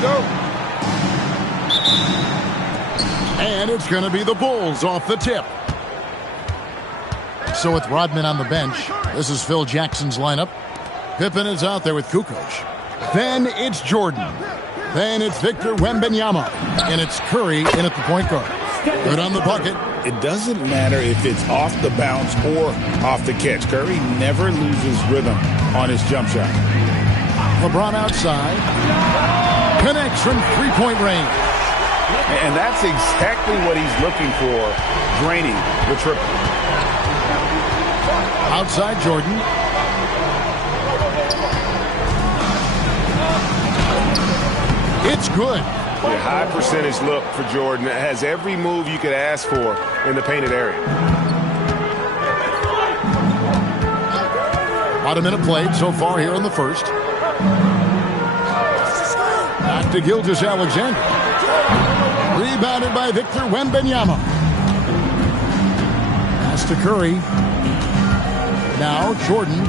go. And it's going to be the Bulls off the tip. So with Rodman on the bench, this is Phil Jackson's lineup. Pippen is out there with Kukoc. Then it's Jordan. Then it's Victor Wembanyama. And it's Curry in at the point guard. Good on the bucket. It doesn't matter if it's off the bounce or off the catch. Curry never loses rhythm on his jump shot. LeBron outside. Connects from three-point range. And that's exactly what he's looking for, draining the triple. Outside Jordan. It's good. A high percentage look for Jordan. It has every move you could ask for in the painted area. About a minute played so far here in the first. Back to Gilgeous-Alexander. Rebounded by Victor Wembanyama. Pass to Curry. Now Jordan.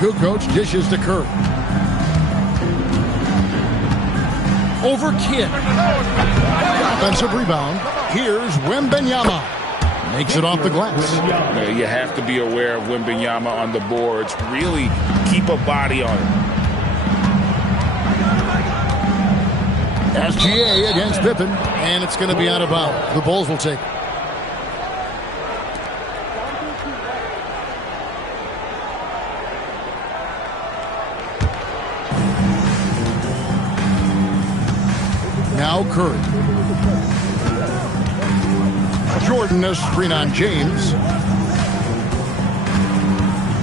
Kukoc dishes to Curry. Over Kidd. Offensive rebound. Here's Wembanyama. Makes it off the glass. You have to be aware of Wembanyama on the boards. Really keep a body on him. SGA against Pippen, and it's going to be out of bounds. The Bulls will take it. Now Curry. Jordan is screen on James.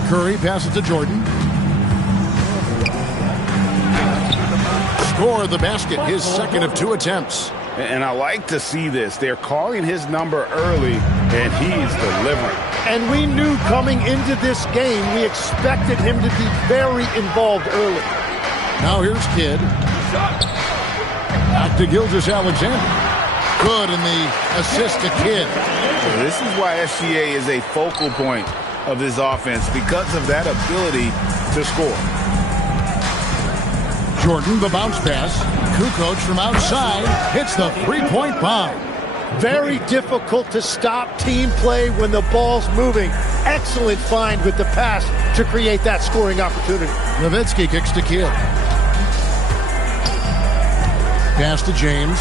Curry passes to Jordan. Score the basket, his second of 2 attempts. And I like to see this. They're calling his number early, and he's delivering. And we knew coming into this game, we expected him to be very involved early. Now here's Kidd. Back to Gilgeous-Alexander. Good in the assist to Kidd. This is why SGA is a focal point of this offense, because of that ability to score. Jordan, the bounce pass. Kukoc from outside hits the three-point bomb. Very difficult to stop team play when the ball's moving. Excellent find with the pass to create that scoring opportunity. Nowitzki kicks to Kidd. Pass to James.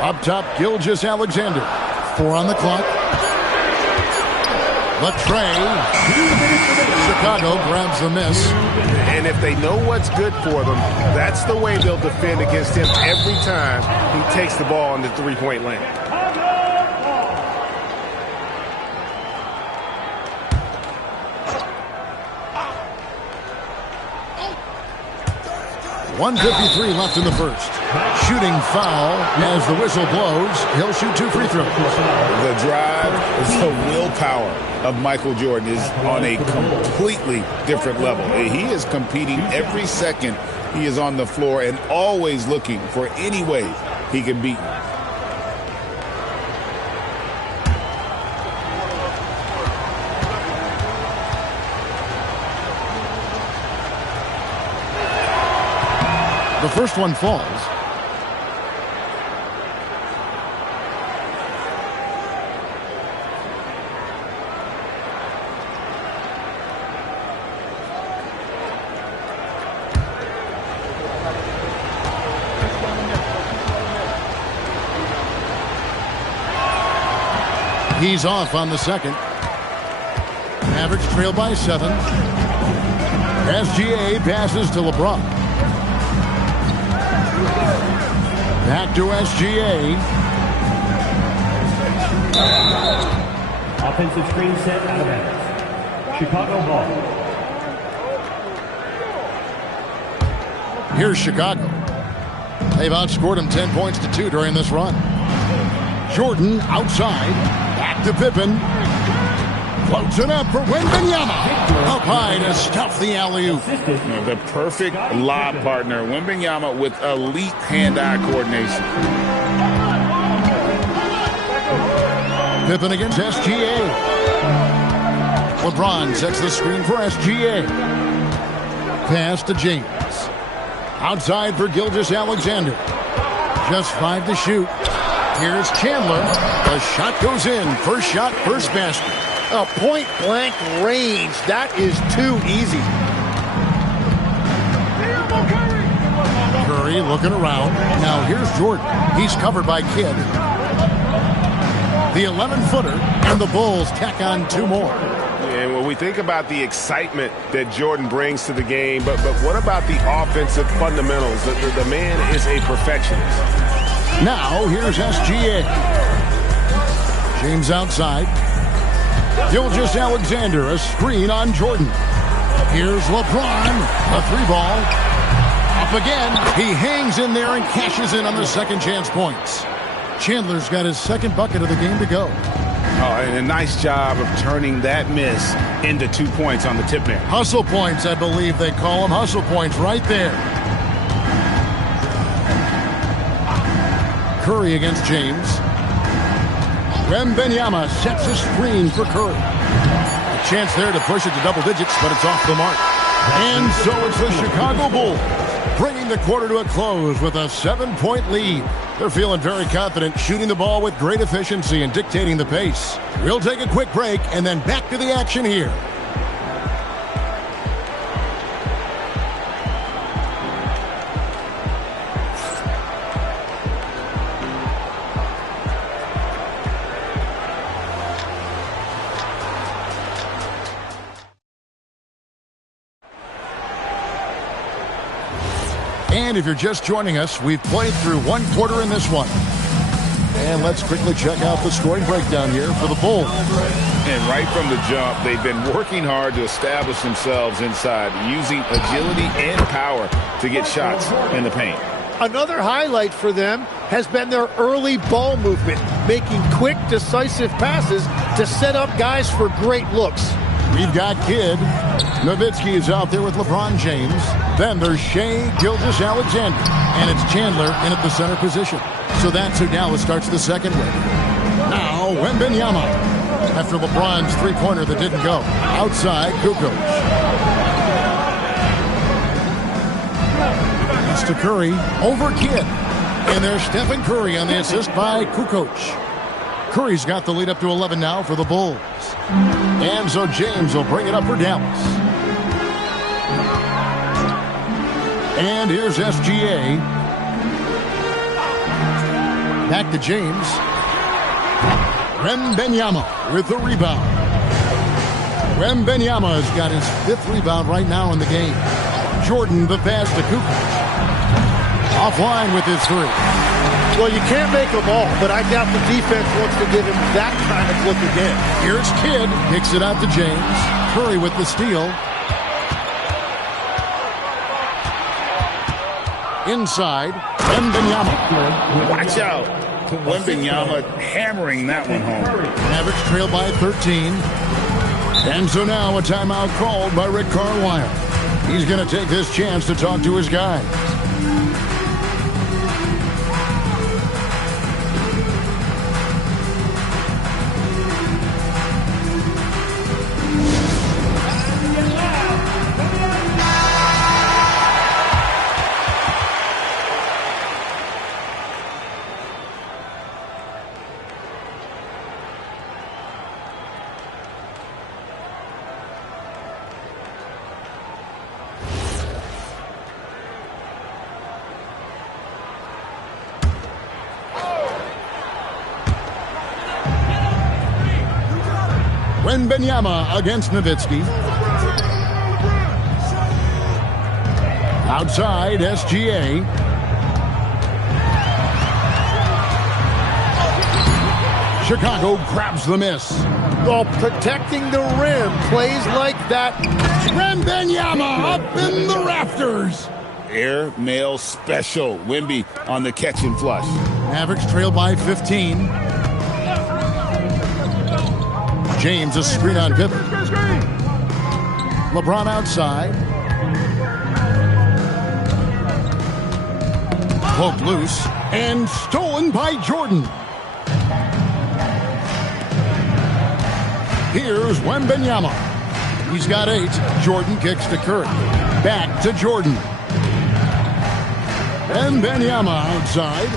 Up top, Gilgeous-Alexander. 4 on the clock. The tray. Chicago grabs the miss. And if they know what's good for them, that's the way they'll defend against him every time he takes the ball in the three-point lane. .153 left in the first. Shooting foul as the whistle blows. He'll shoot 2 free throws. The drive, the willpower of Michael Jordan is on a completely different level. He is competing every second he is on the floor and always looking for any way he can beat you. The first one falls. He's off on the second. Mavericks trail by 7. SGA passes to LeBron. Back to SGA. Offensive screen set out of bounds. Chicago ball. Here's Chicago. They've outscored him 10 points to 2 during this run. Jordan outside. Back to Pippen. Floats it up for Wembanyama. Up high to stuff the alley-oop. The perfect lob partner. Wembanyama with elite hand-eye coordination. Pippen against SGA. LeBron sets the screen for SGA. Pass to James. Outside for Gilgeous-Alexander. Just 5 to shoot. Here's Chandler. The shot goes in. First shot, first basket. A point-blank range. That is too easy. Curry looking around. Now here's Jordan. He's covered by Kidd. The 11-footer, and the Bulls tack on 2 more. And when we think about the excitement that Jordan brings to the game, but what about the offensive fundamentals? The man is a perfectionist. Now here's SGA. James outside. Gilgeous-Alexander, a screen on Jordan. Here's LeBron, a 3-ball. Up again. He hangs in there and cashes in on the second chance points. Chandler's got his second bucket of the game to go. Oh, and a nice job of turning that miss into 2 points on the tip man. Hustle points, I believe they call them. Hustle points right there. Curry against James. Wembanyama sets a screen for Curry. A chance there to push it to double digits, but it's off the mark. And so it's the Chicago Bulls, bringing the quarter to a close with a 7-point lead. They're feeling very confident, shooting the ball with great efficiency and dictating the pace. We'll take a quick break and then back to the action here. And if you're just joining us, we've played through 1 quarter in this one. And let's quickly check out the scoring breakdown here for the Bulls. And right from the jump, they've been working hard to establish themselves inside, using agility and power to get shots in the paint. Another highlight for them has been their early ball movement, making quick, decisive passes to set up guys for great looks. We've got Kidd. Nowitzki is out there with LeBron James. Then there's Shai Gilgeous-Alexander. And it's Chandler in at the center position. So that's who Dallas starts the second with. Now, Wembanyama. After LeBron's 3-pointer that didn't go. Outside, Kukoc. It's to Curry. Over Kidd. And there's Stephen Curry on the assist by Kukoc. Curry's got the lead up to 11 now for the Bulls. And so James will bring it up for Dallas. And here's SGA. Back to James. Wembanyama with the rebound. Wembanyama has got his 5th rebound right now in the game. Jordan the pass to Kukoc. Offline with his 3. Well, you can't make them all, but I doubt the defense wants to give him that kind of look again. Here's Kidd. Kicks it out to James. Curry with the steal. Inside. Wembanyama. Watch out. Wembanyama hammering that one home. Mavericks trail by 13. And so now a timeout called by Rick Carlisle. He's going to take this chance to talk to his guys. Wembanyama against Nowitzki. Outside, SGA. Chicago grabs the miss. While protecting the rim, plays like that. Wembanyama up in the rafters. Air mail special. Wemby on the catch and flush. Mavericks trail by 15. James a screen on Pippen. LeBron outside. Poked loose and stolen by Jordan. Here's Wembanyama. He's got 8. Jordan kicks to Curry. Back to Jordan. And Wembanyama outside.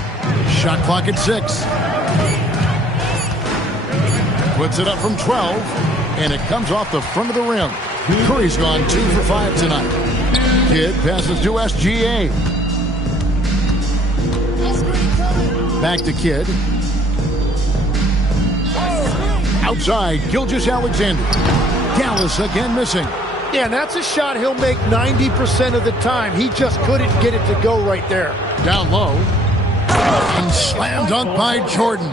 Shot clock at 6. Puts it up from 12. And it comes off the front of the rim. Curry's gone 2 for 5 tonight. Kidd passes to SGA. Back to Kidd. Outside, Gilgeous-Alexander. Gallus again missing. Yeah, and that's a shot he'll make 90% of the time. He just couldn't get it to go right there. Down low. And slam dunk by Jordan.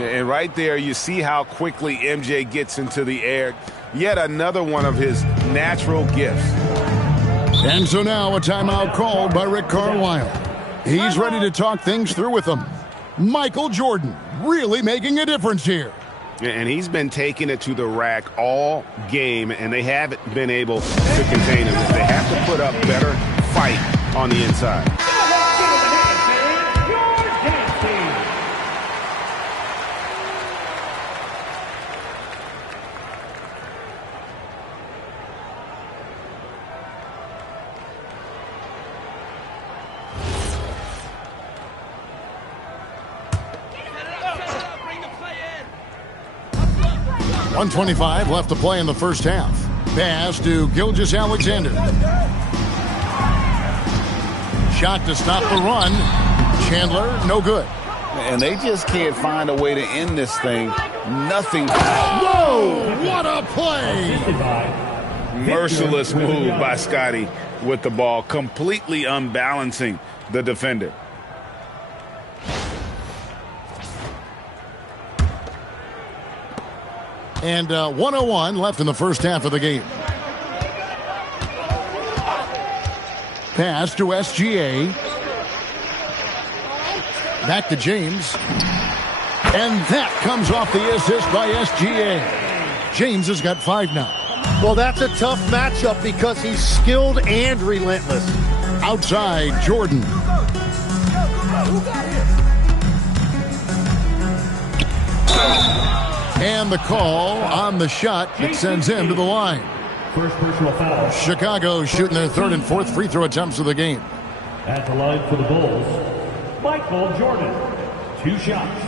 And right there, you see how quickly MJ gets into the air. Yet another one of his natural gifts. And so now a timeout called by Rick Carlisle. He's ready to talk things through with them. Michael Jordan really making a difference here. And he's been taking it to the rack all game, and they haven't been able to contain him. They have to put up better fight on the inside. .125 left to play in the first half. Pass to Gilgeous-Alexander. Shot to stop the run. Chandler, no good. And they just can't find a way to end this thing. Nothing. Whoa! What a play! Merciless move by Scotty with the ball, completely unbalancing the defender. And 1:01 left in the first half of the game. Pass to SGA. Back to James. And that comes off the assist by SGA. James has got 5 now. Well, that's a tough matchup because he's skilled and relentless. Outside, Jordan. And the call on the shot that sends him to the line. First personal foul. Chicago shooting their 3rd and 4th free throw attempts of the game. At the line for the Bulls, Michael Jordan. 2 shots.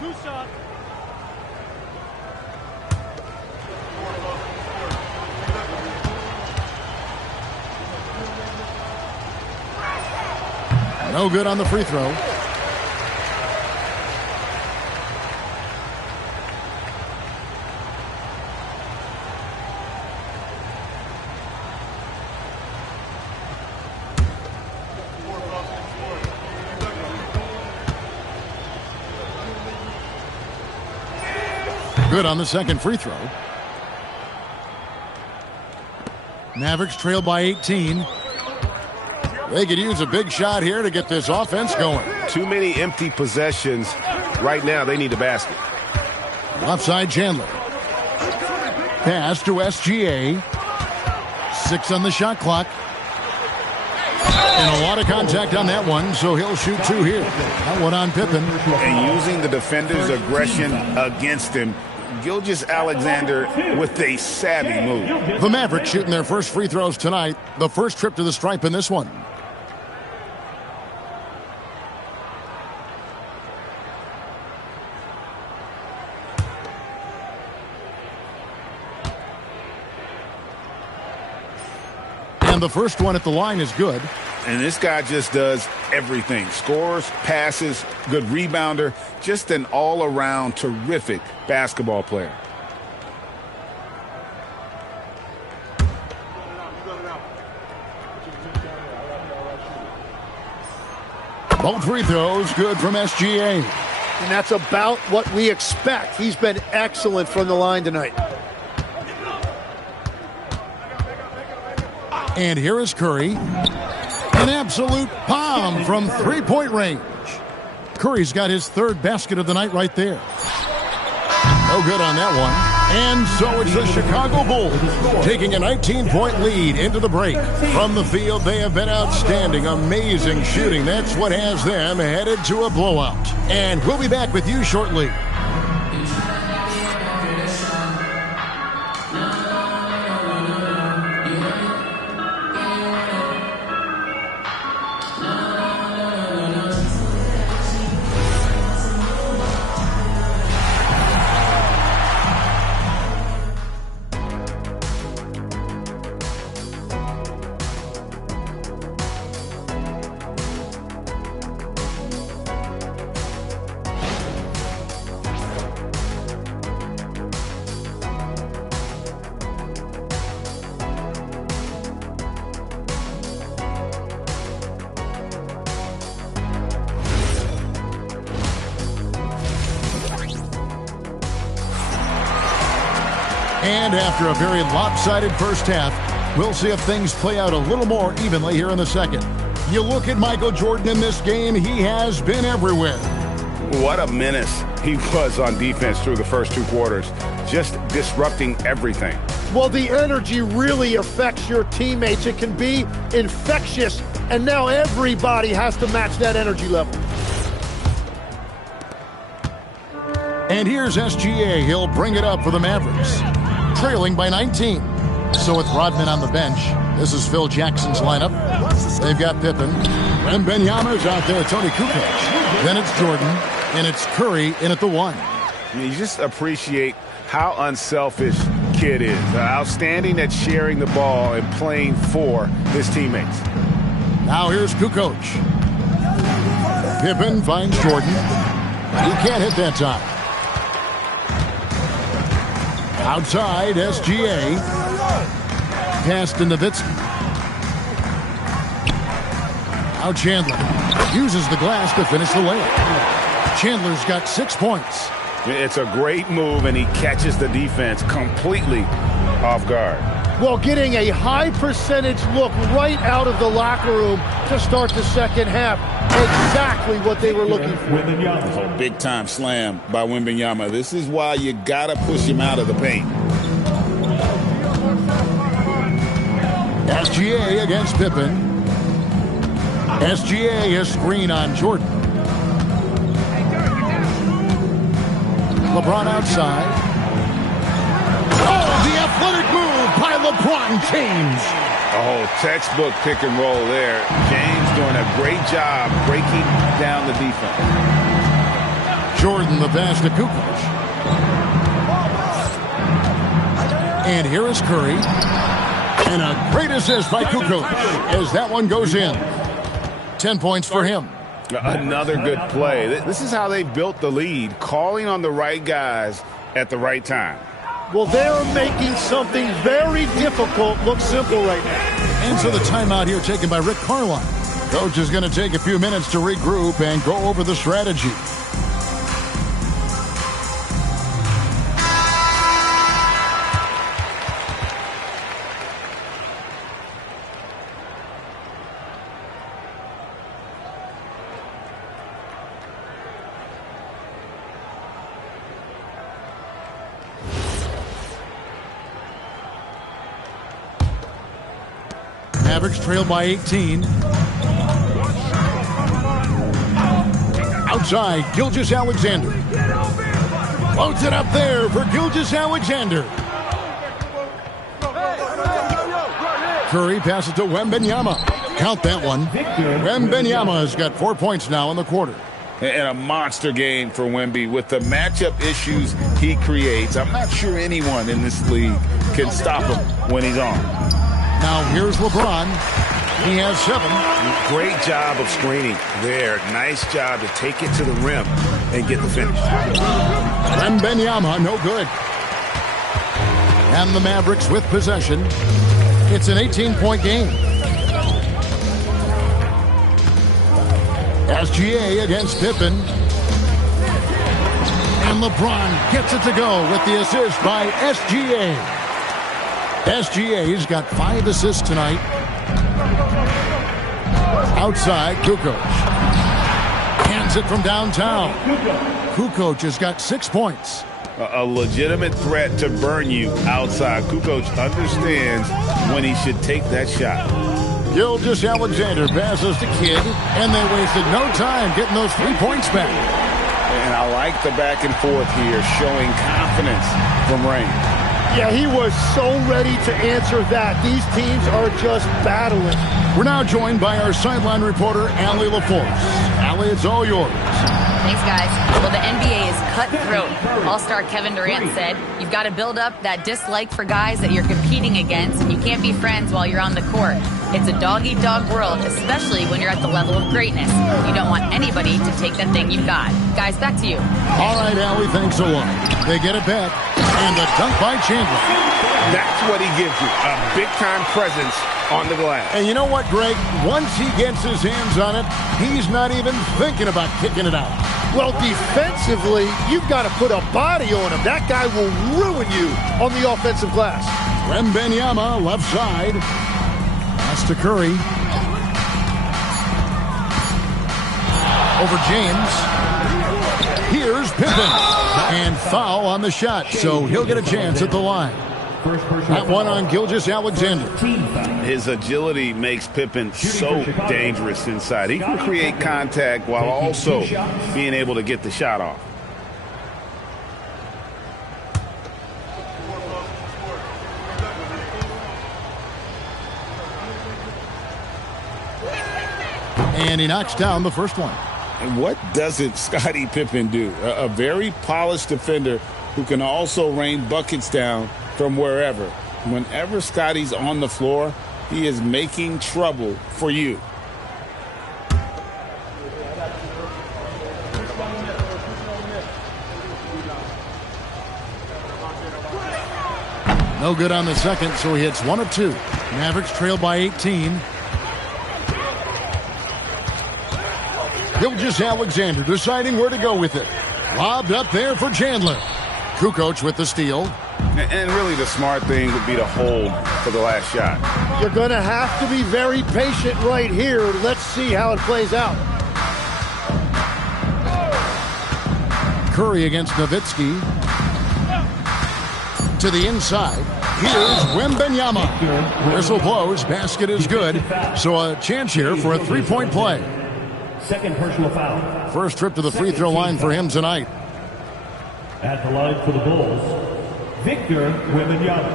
2 shots. No good on the free throw. Good on the second free throw. Mavericks trail by 18. They could use a big shot here to get this offense going. Too many empty possessions. Right now, they need a basket. Offside Chandler. Pass to SGA. 6 on the shot clock. And a lot of contact on that one, so he'll shoot 2 here. That one on Pippen. And using the defender's aggression against him, Gilgeous-Alexander with a savvy move. The Mavericks shooting their first free throws tonight. The first trip to the stripe in this one. And the first one at the line is good. And this guy just does everything. Scores, passes, good rebounder. Just an all-around terrific basketball player. Both free throws good from SGA. And that's about what we expect. He's been excellent from the line tonight. And here is Curry. An absolute bomb from three-point range. Curry's got his 3rd basket of the night right there. No good on that one. And so it's the Chicago Bulls taking a 19-point lead into the break. From the field, they have been outstanding, amazing shooting. That's what has them headed to a blowout. And we'll be back with you shortly. And after a very lopsided first half, we'll see if things play out a little more evenly here in the second. You look at Michael Jordan in this game, he has been everywhere. What a menace he was on defense through the first 2 quarters, just disrupting everything. Well, the energy really affects your teammates. It can be infectious, and now everybody has to match that energy level. And here's SGA. He'll bring it up for the Mavericks, trailing by 19. So with Rodman on the bench, this is Phil Jackson's lineup. They've got Pippen. Wembanyama's out there, Tony Kukoc. Then it's Jordan, and it's Curry in at the 1. You just appreciate how unselfish Kid is. Outstanding at sharing the ball and playing for his teammates. Now here's Kukoc. Pippen finds Jordan. He can't hit that time. Outside, SGA. Pass to Nowitzki. Now Chandler uses the glass to finish the layup. Chandler's got 6 points. It's a great move, and he catches the defense completely off guard. Well, getting a high percentage look right out of the locker room to start the second half. Exactly what they were looking for. A big-time slam by Wembanyama. This is why you got to push him out of the paint. SGA against Pippen. SGA, a screen on Jordan. LeBron outside. Oh, the athletic move by LeBron James. Oh, textbook pick and roll there. James doing a great job breaking down the defense. Jordan the pass to Kukoc. And here is Curry. And a great assist by Kukoc as that one goes in. 10 points for him. Another good play. This is how they built the lead, calling on the right guys at the right time. Well, they're making something very difficult look simple right now. And so the timeout here taken by Rick Carlisle. Coach is going to take a few minutes to regroup and go over the strategy. Mavericks trail by 18. Outside, Gilgeous-Alexander. Floats it up there for Gilgeous-Alexander. Curry passes to Wembanyama. Count that one. Wembanyama has got 4 points now in the quarter. And a monster game for Wemby with the matchup issues he creates. I'm not sure anyone in this league can stop him when he's on. Now here's LeBron. He has 7. Great job of screening there. Nice job to take it to the rim and get the finish. Wembanyama, no good. And the Mavericks with possession. It's an 18-point game. SGA against Pippen. And LeBron gets it to go with the assist by SGA. SGA's got 5 assists tonight. Outside, Kukoc. Hands it from downtown. Kukoc has got 6 points. A legitimate threat to burn you outside. Kukoc understands when he should take that shot. Gilgeous-Alexander passes to Kidd, and they wasted no time getting those 3 points back. And I like the back and forth here, showing confidence from Rain. Yeah, he was so ready to answer that. These teams are just battling. We're now joined by our sideline reporter, Allie LaForce. Allie, it's all yours. Thanks, guys. Well, the NBA is cutthroat. All-star Kevin Durant said, you've got to build up that dislike for guys that you're competing against, and you can't be friends while you're on the court. It's a dog-eat-dog world, especially when you're at the level of greatness. You don't want anybody to take that thing you've got. Guys, back to you. All right, Allie, thanks a lot. They get it back. And the dunk by Chandler. That's what he gives you, a big-time presence on the glass. And you know what, Greg? Once he gets his hands on it, he's not even thinking about kicking it out. Well, defensively, you've got to put a body on him. That guy will ruin you on the offensive glass. Wembanyama, left side. Pass to Curry. Over James. Here's Pippen. And foul on the shot, so he'll get a chance at the line. That one on Gilgeous-Alexander. His agility makes Pippen so dangerous inside. He can create contact while also being able to get the shot off. And he knocks down the first one. And what doesn't Scottie Pippen do? A very polished defender who can also rain buckets down from wherever. Whenever Scottie's on the floor, he is making trouble for you. No good on the second, so he hits 1 of 2. Mavericks trail by 18. Gilgeous-Alexander deciding where to go with it. Lobbed up there for Chandler. Kukoc with the steal. And really the smart thing would be to hold for the last shot. You're going to have to be very patient right here. Let's see how it plays out. Curry against Nowitzki. To the inside. Here's Wembanyama. Whistle blows. Basket is good. So a chance here for a three-point play. Second personal foul. First trip to the free throw line for him tonight. At the line for the Bulls, Victor Wembanyama.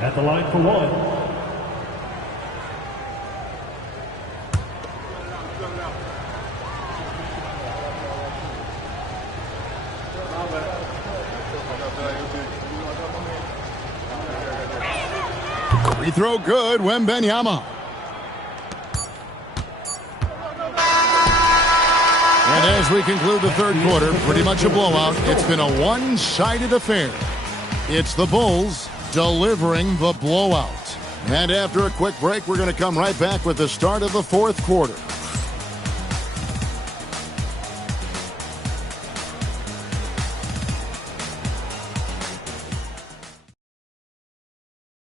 At the line for 1. Free throw good, Wembanyama. And as we conclude the third quarter, pretty much a blowout. It's been a one-sided affair. It's the Bulls delivering the blowout. And after a quick break, we're going to come right back with the start of the fourth quarter.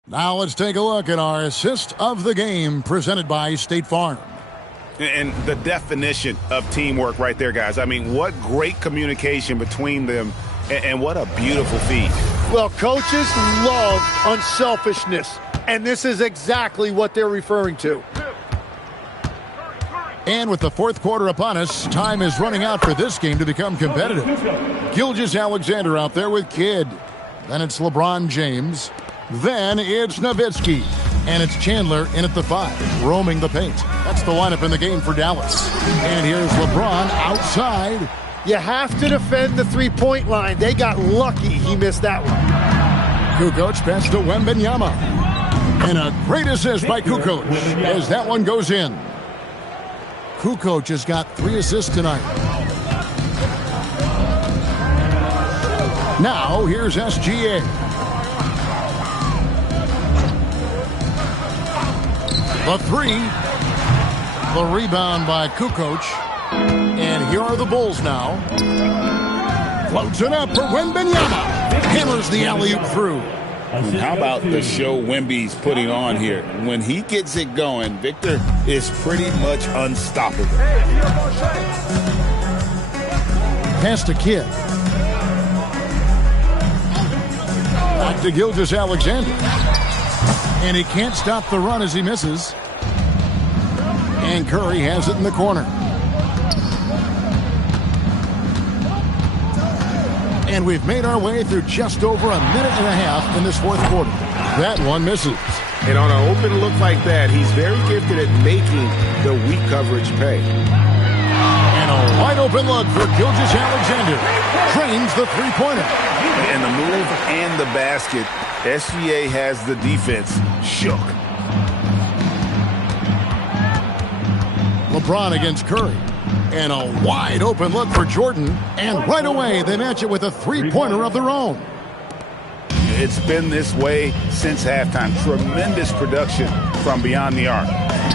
Now let's take a look at our assist of the game presented by State Farm. And the definition of teamwork right there, guys. I mean, what great communication between them, and what a beautiful feed. Well, coaches love unselfishness, and this is exactly what they're referring to. And with the fourth quarter upon us, time is running out for this game to become competitive. Gilgeous-Alexander out there with Kidd. Then it's LeBron James. Then it's Nowitzki. And it's Chandler in at the 5, roaming the paint. That's the lineup in the game for Dallas. And here's LeBron outside. You have to defend the three-point line. They got lucky he missed that one. Kukoc pass to Wembanyama. And a great assist by Kukoc as that one goes in. Kukoc has got 3 assists tonight. Now here's SGA. The 3. The rebound by Kukoc. And here are the Bulls now. Floats it up for Wembanyama. Hammers the alley-oop through. And how about the show Wemby's putting on here? When he gets it going, Victor is pretty much unstoppable. Pass to Kidd. Back to Gilgeous-Alexander. And he can't stop the run as he misses. And Curry has it in the corner. And we've made our way through just over a minute and a half in this fourth quarter. That one misses. And on an open look like that, he's very gifted at making the weak coverage pay. And a wide open look for Gilgeous-Alexander. Drains the three-pointer. And the move and the basket. SGA has the defense shook. LeBron against Curry. And a wide open look for Jordan. And right away, they match it with a three-pointer of their own. It's been this way since halftime. Tremendous production from beyond the arc.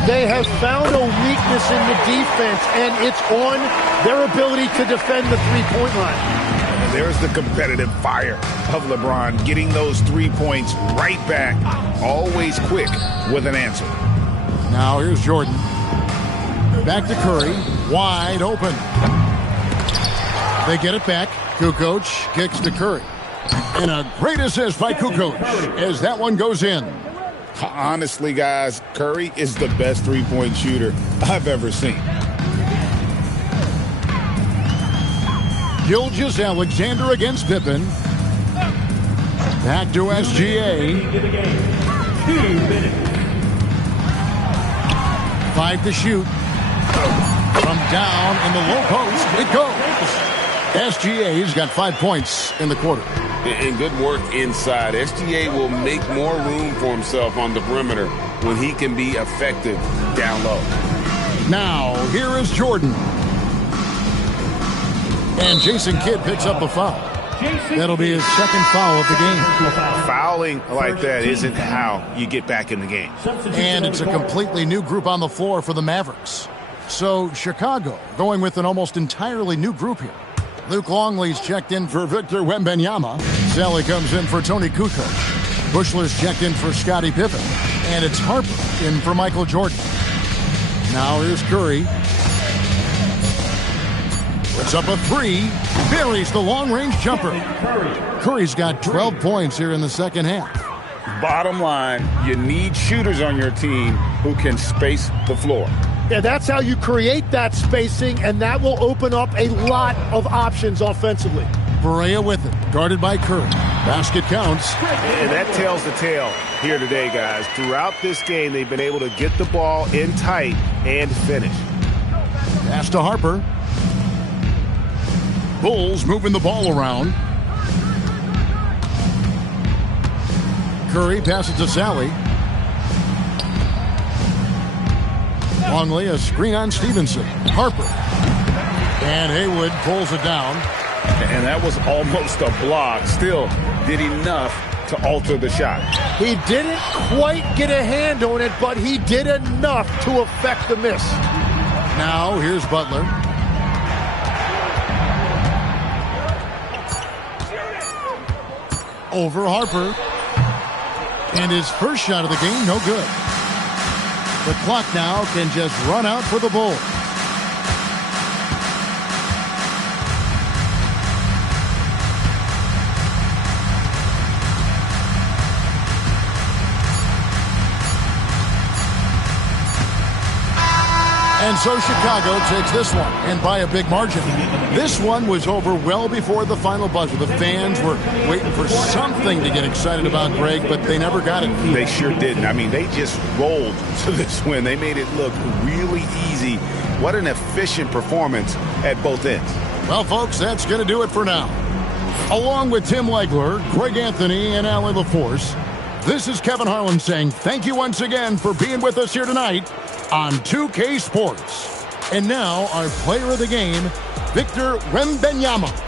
They have found a weakness in the defense, and it's on their ability to defend the three-point line. And there's the competitive fire of LeBron, getting those 3 points right back, always quick with an answer. Now here's Jordan. Back to Curry, wide open. They get it back. Kukoc kicks to Curry. And a great assist by Kukoc as that one goes in. Honestly, guys, Curry is the best three-point shooter I've ever seen. Gilgeous-Alexander against Pippen. Back to SGA. 2 minutes. 5 to shoot. From down in the low post, it goes. SGA's got 5 points in the quarter. And good work inside. SGA will make more room for himself on the perimeter when he can be effective down low. Now, here is Jordan. And Jason Kidd picks up the foul. That'll be his second foul of the game. Fouling like that isn't how you get back in the game. And it's a completely new group on the floor for the Mavericks. So Chicago going with an almost entirely new group here. Luke Longley's checked in for Victor Wembanyama. Sally comes in for Tony Kukoc. Bushler's checked in for Scottie Pippen. And it's Harper in for Michael Jordan. Now here's Curry. Puts up a 3. Buries the long-range jumper. Curry's got 12 points here in the second half. Bottom line, you need shooters on your team who can space the floor. Yeah, that's how you create that spacing, and that will open up a lot of options offensively. Barea with it, guarded by Curry. Basket counts. And that tells the tale here today, guys. Throughout this game, they've been able to get the ball in tight and finish. Pass to Harper. Bulls moving the ball around. Curry passes to Sally. Longley, a screen on Stevenson. Harper. And Haywood pulls it down. And that was almost a block. Still did enough to alter the shot. He didn't quite get a hand on it, but he did enough to affect the miss. Now here's Butler. Over Harper. And his first shot of the game, no good. The clock now can just run out for the Bulls. And so Chicago takes this one, and by a big margin. This one was over well before the final buzzer. The fans were waiting for something to get excited about, Greg, but they never got it. They sure didn't. I mean, they just rolled to this win. They made it look really easy. What an efficient performance at both ends. Well, folks, that's going to do it for now. Along with Tim Legler, Greg Anthony, and Allie LaForce, this is Kevin Harlan saying thank you once again for being with us here tonight on 2K Sports. And now our player of the game, Victor Wembanyama.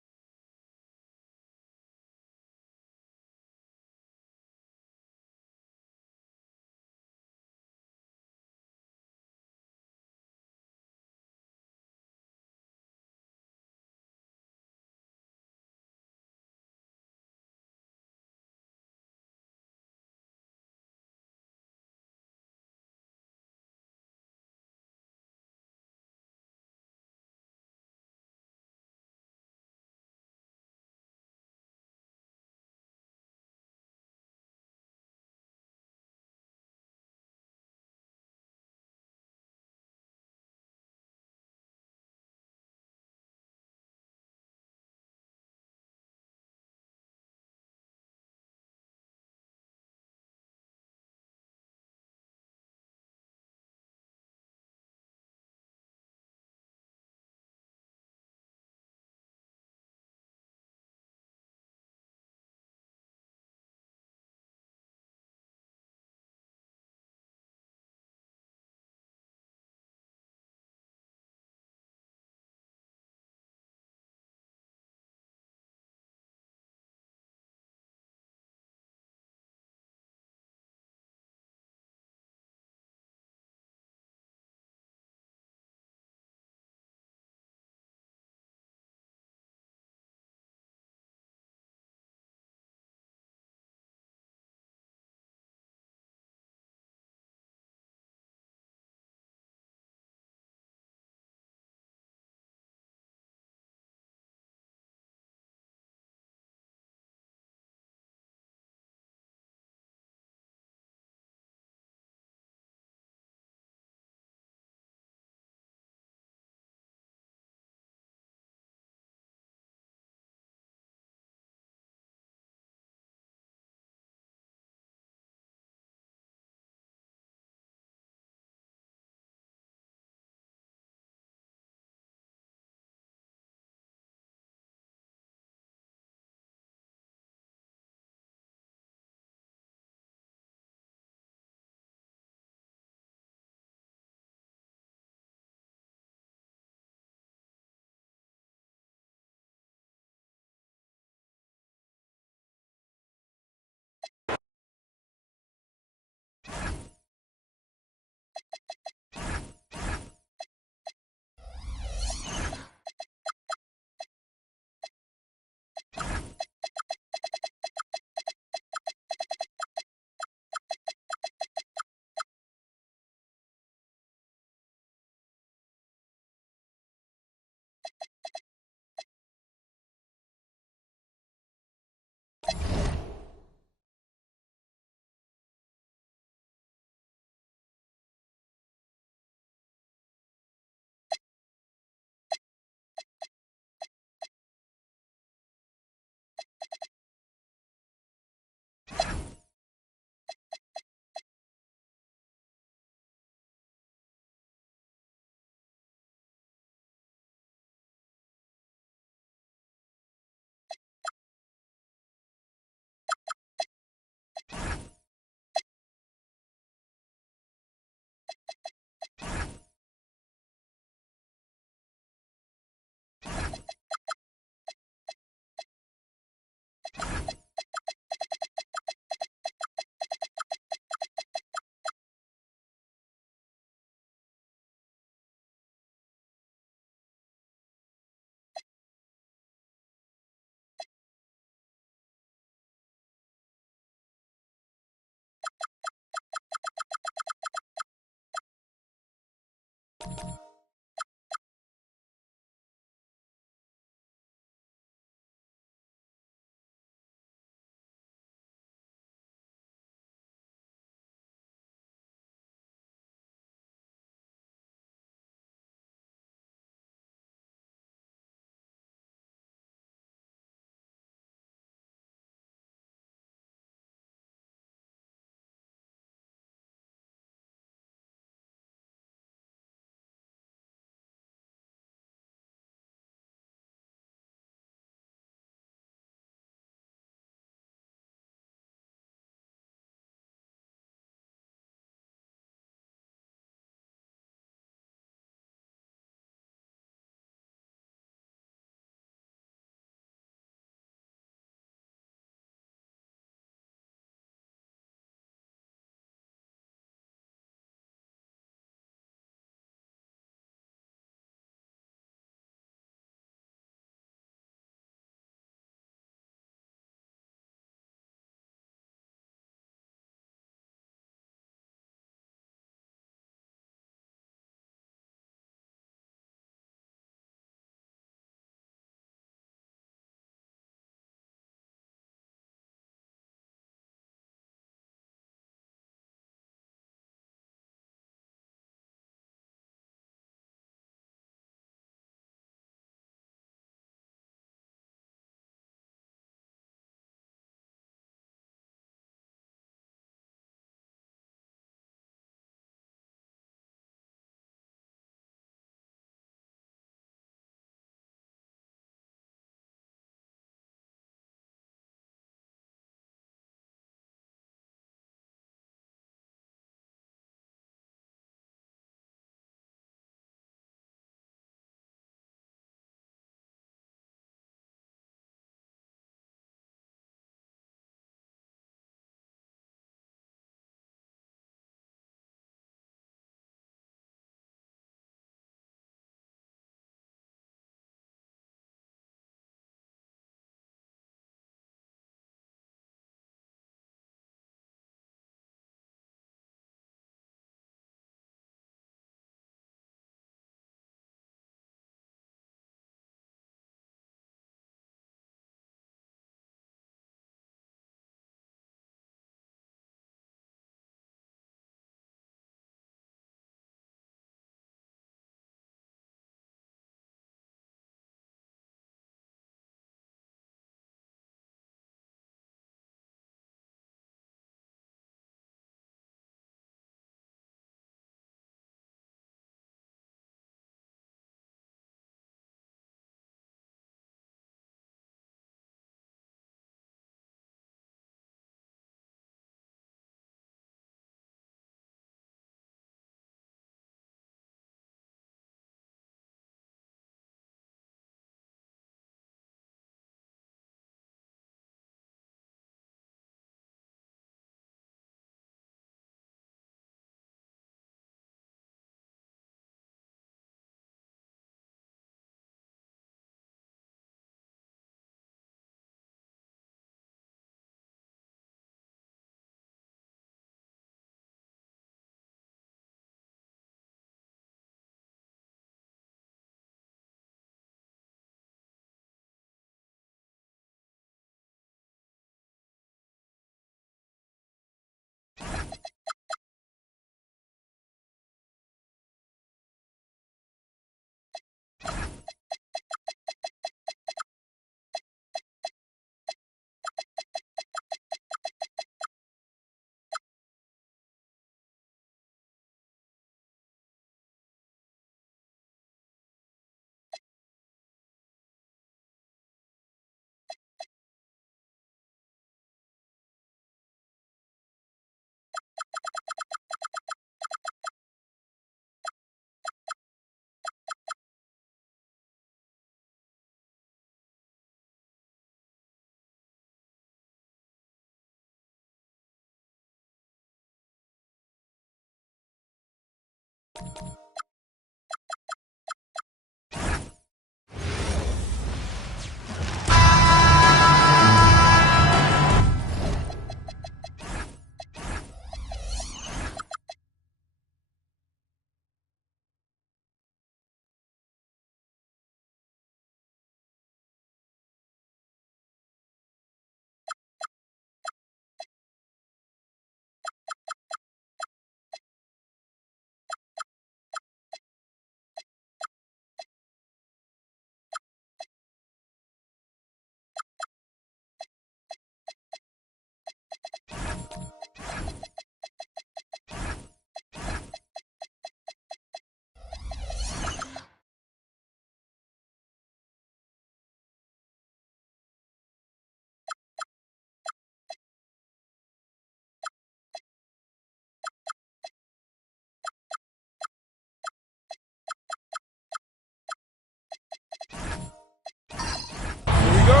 go.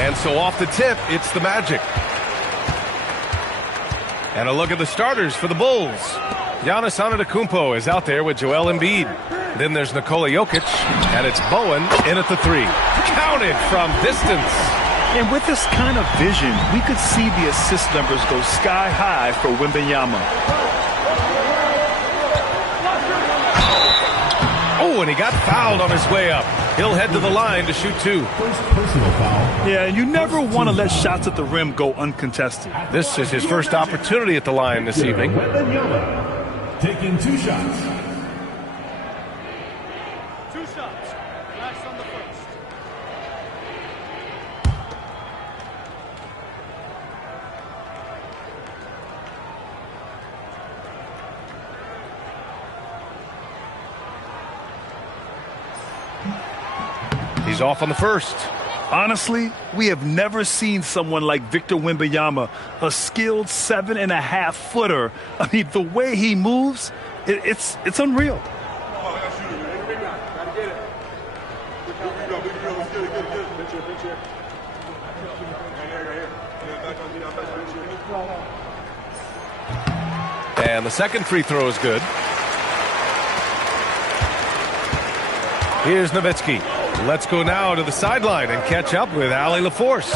And so off the tip, it's the Magic. And a look at the starters for the Bulls. Giannis Antetokounmpo is out there with Joel Embiid. Then there's Nikola Jokic, and it's Bowen in at the 3. Counted from distance. And with this kind of vision, we could see the assist numbers go sky high for Wembanyama. Oh, and he got fouled on his way up. He'll head to the line to shoot 2. First personal foul. Yeah, and you never want to let shots at the rim go uncontested. This is his first opportunity at the line this evening. Wembanyama taking 2 shots. 2 shots. Nice on the first. He's off on the first. Honestly, we have never seen someone like Victor Wembanyama, a skilled 7.5-footer. I mean, the way he moves, it's unreal. And the second free throw is good. Here's Nowitzki. Let's go now to the sideline and catch up with Allie LaForce.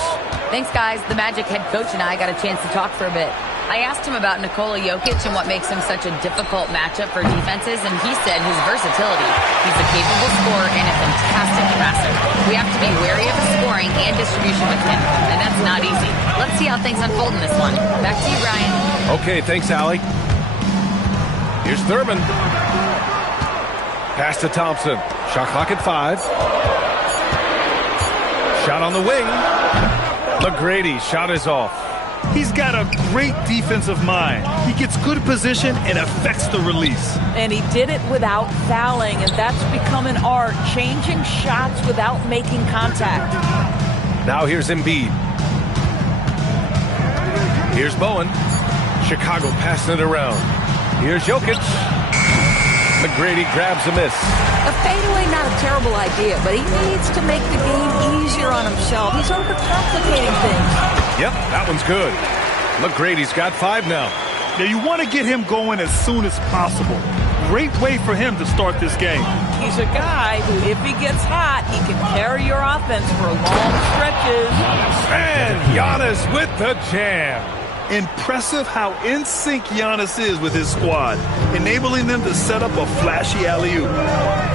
Thanks, guys. The Magic head coach and I got a chance to talk for a bit. I asked him about Nikola Jokic and what makes him such a difficult matchup for defenses, and he said his versatility. He's a capable scorer and a fantastic passer. We have to be wary of his scoring and distribution with him, and that's not easy. Let's see how things unfold in this one. Back to you, Brian. Okay, thanks, Allie. Here's Thurman. Pass to Thompson. Shot clock at 5. Shot on the wing. McGrady, shot is off. He's got a great defensive mind. He gets good position and affects the release. And he did it without fouling, and that's become an art, changing shots without making contact. Now here's Embiid. Here's Bowen. Chicago passing it around. Here's Jokic. McGrady grabs a miss. A fadeaway, not a terrible idea, but he needs to make the game easier on himself. He's overcomplicating things. Yep, that one's good. McGrady's got 5 now. Now you want to get him going as soon as possible. Great way for him to start this game. He's a guy who, if he gets hot, he can carry your offense for long stretches. And Giannis with the jam. Impressive how in sync Giannis is with his squad, enabling them to set up a flashy alley-oop.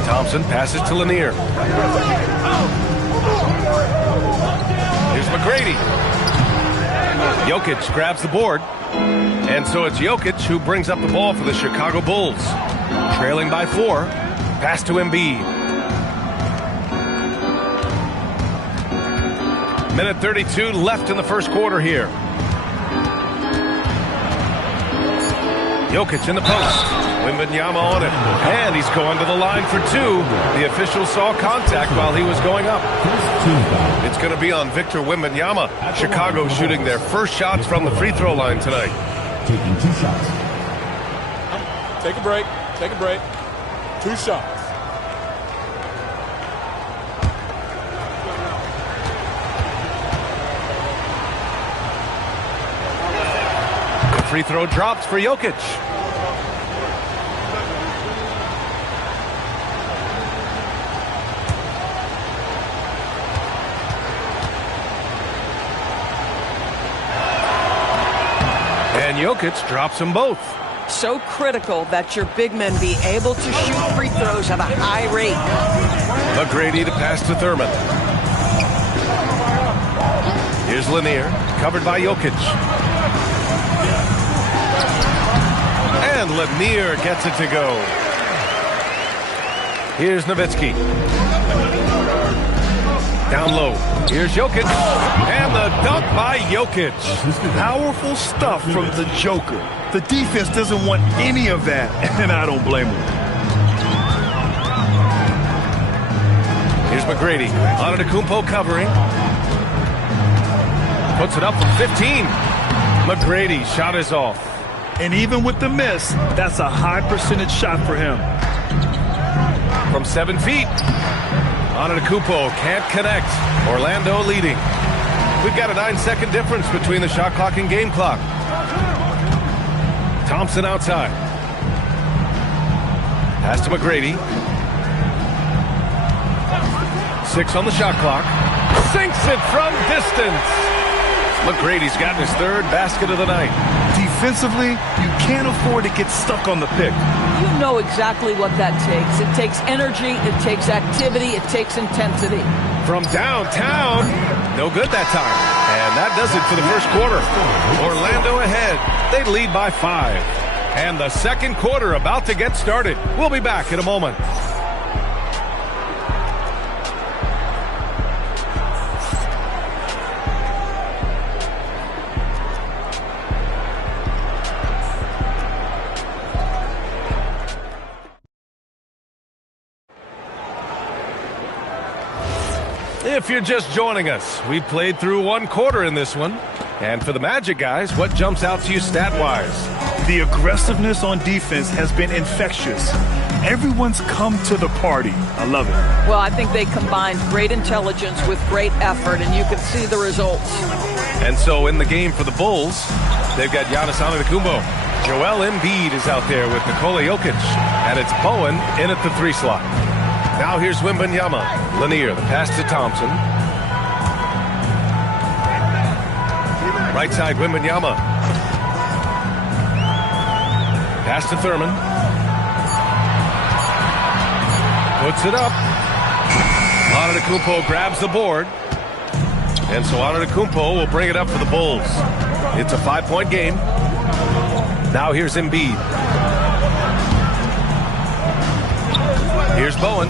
Thompson passes to Lanier. Here's McGrady. Jokic grabs the board. And so it's Jokic who brings up the ball for the Chicago Bulls. Trailing by 4. Pass to Embiid. Minute 32 left in the first quarter here. Jokic in the post. Wembanyama on it. And he's going to the line for 2. The official saw contact while he was going up. It's going to be on Victor Wembanyama. Chicago shooting their first shots from the free throw line tonight. Taking 2 shots. Take a break. Take a break. 2 shots. Free throw drops for Jokic. And Jokic drops them both. So critical that your big men be able to shoot free throws at a high rate. McGrady to pass to Thurman. Here's Lanier, covered by Jokic. And Lanier gets it to go. Here's Nowitzki. Down low. Here's Jokic. And the dunk by Jokic. Powerful stuff from the Joker. The defense doesn't want any of that, and I don't blame him. Here's McGrady. Antetokounmpo covering. Puts it up from 15. McGrady, shot is off. And even with the miss, that's a high percentage shot for him. From 7 feet. Antetokounmpo can't connect. Orlando leading. We've got a 9-second difference between the shot clock and game clock. Thompson outside. Pass to McGrady. 6 on the shot clock. Sinks it from distance. McGrady's gotten his 3rd basket of the night. Defensively, you can't afford to get stuck on the pick. You know exactly what that takes. It takes energy, it takes activity, it takes intensity. From downtown, no good that time. And that does it for the first quarter. Orlando ahead. They lead by 5. And the second quarter about to get started. We'll be back in a moment. If you're just joining us, we played through 1 quarter in this one. And for the Magic guys, what jumps out to you stat-wise? The aggressiveness on defense has been infectious. Everyone's come to the party. I love it. Well, I think they combined great intelligence with great effort, and you can see the results. And so in the game for the Bulls, they've got Giannis Antetokounmpo. Joel Embiid is out there with Nikola Jokic. And it's Bowen in at the 3 slot. Now here's Wembanyama. Lanier, the pass to Thompson. Right side, Wembanyama. Pass to Thurman. Puts it up. Antetokounmpo grabs the board. And so Antetokounmpo will bring it up for the Bulls. It's a 5-point game. Now here's Embiid. Here's Bowen.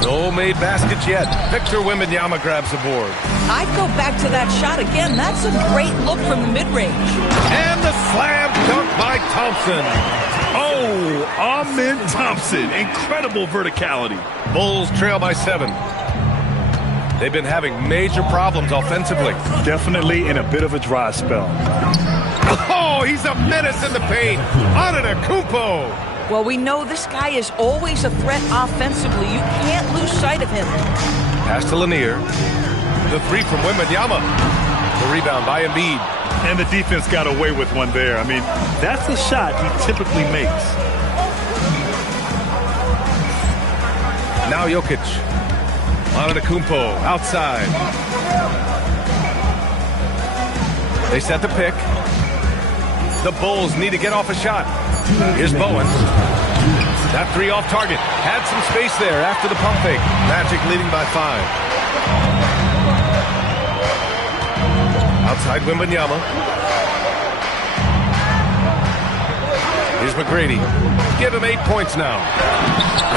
No made baskets yet. Victor Wembanyama grabs the board. I'd go back to that shot again. That's a great look from the mid-range. And the slam dunk by Thompson. Oh, Amen Thompson. Incredible verticality. Bulls trail by 7. They've been having major problems offensively. Definitely in a bit of a dry spell. Oh, he's a menace in the paint. Antetokounmpo. Well, we know this guy is always a threat offensively. You can't lose sight of him. Pass to Lanier. The 3 from Wembanyama. The rebound by Embiid. And the defense got away with one there. I mean, that's a shot he typically makes. Now Jokic. Antetokounmpo outside. They set the pick. The Bulls need to get off a shot. Here's Bowen. That 3 off target. Had some space there after the pump fake. Magic leading by 5. Outside Wembanyama. Here's McGrady. Give him 8 points now.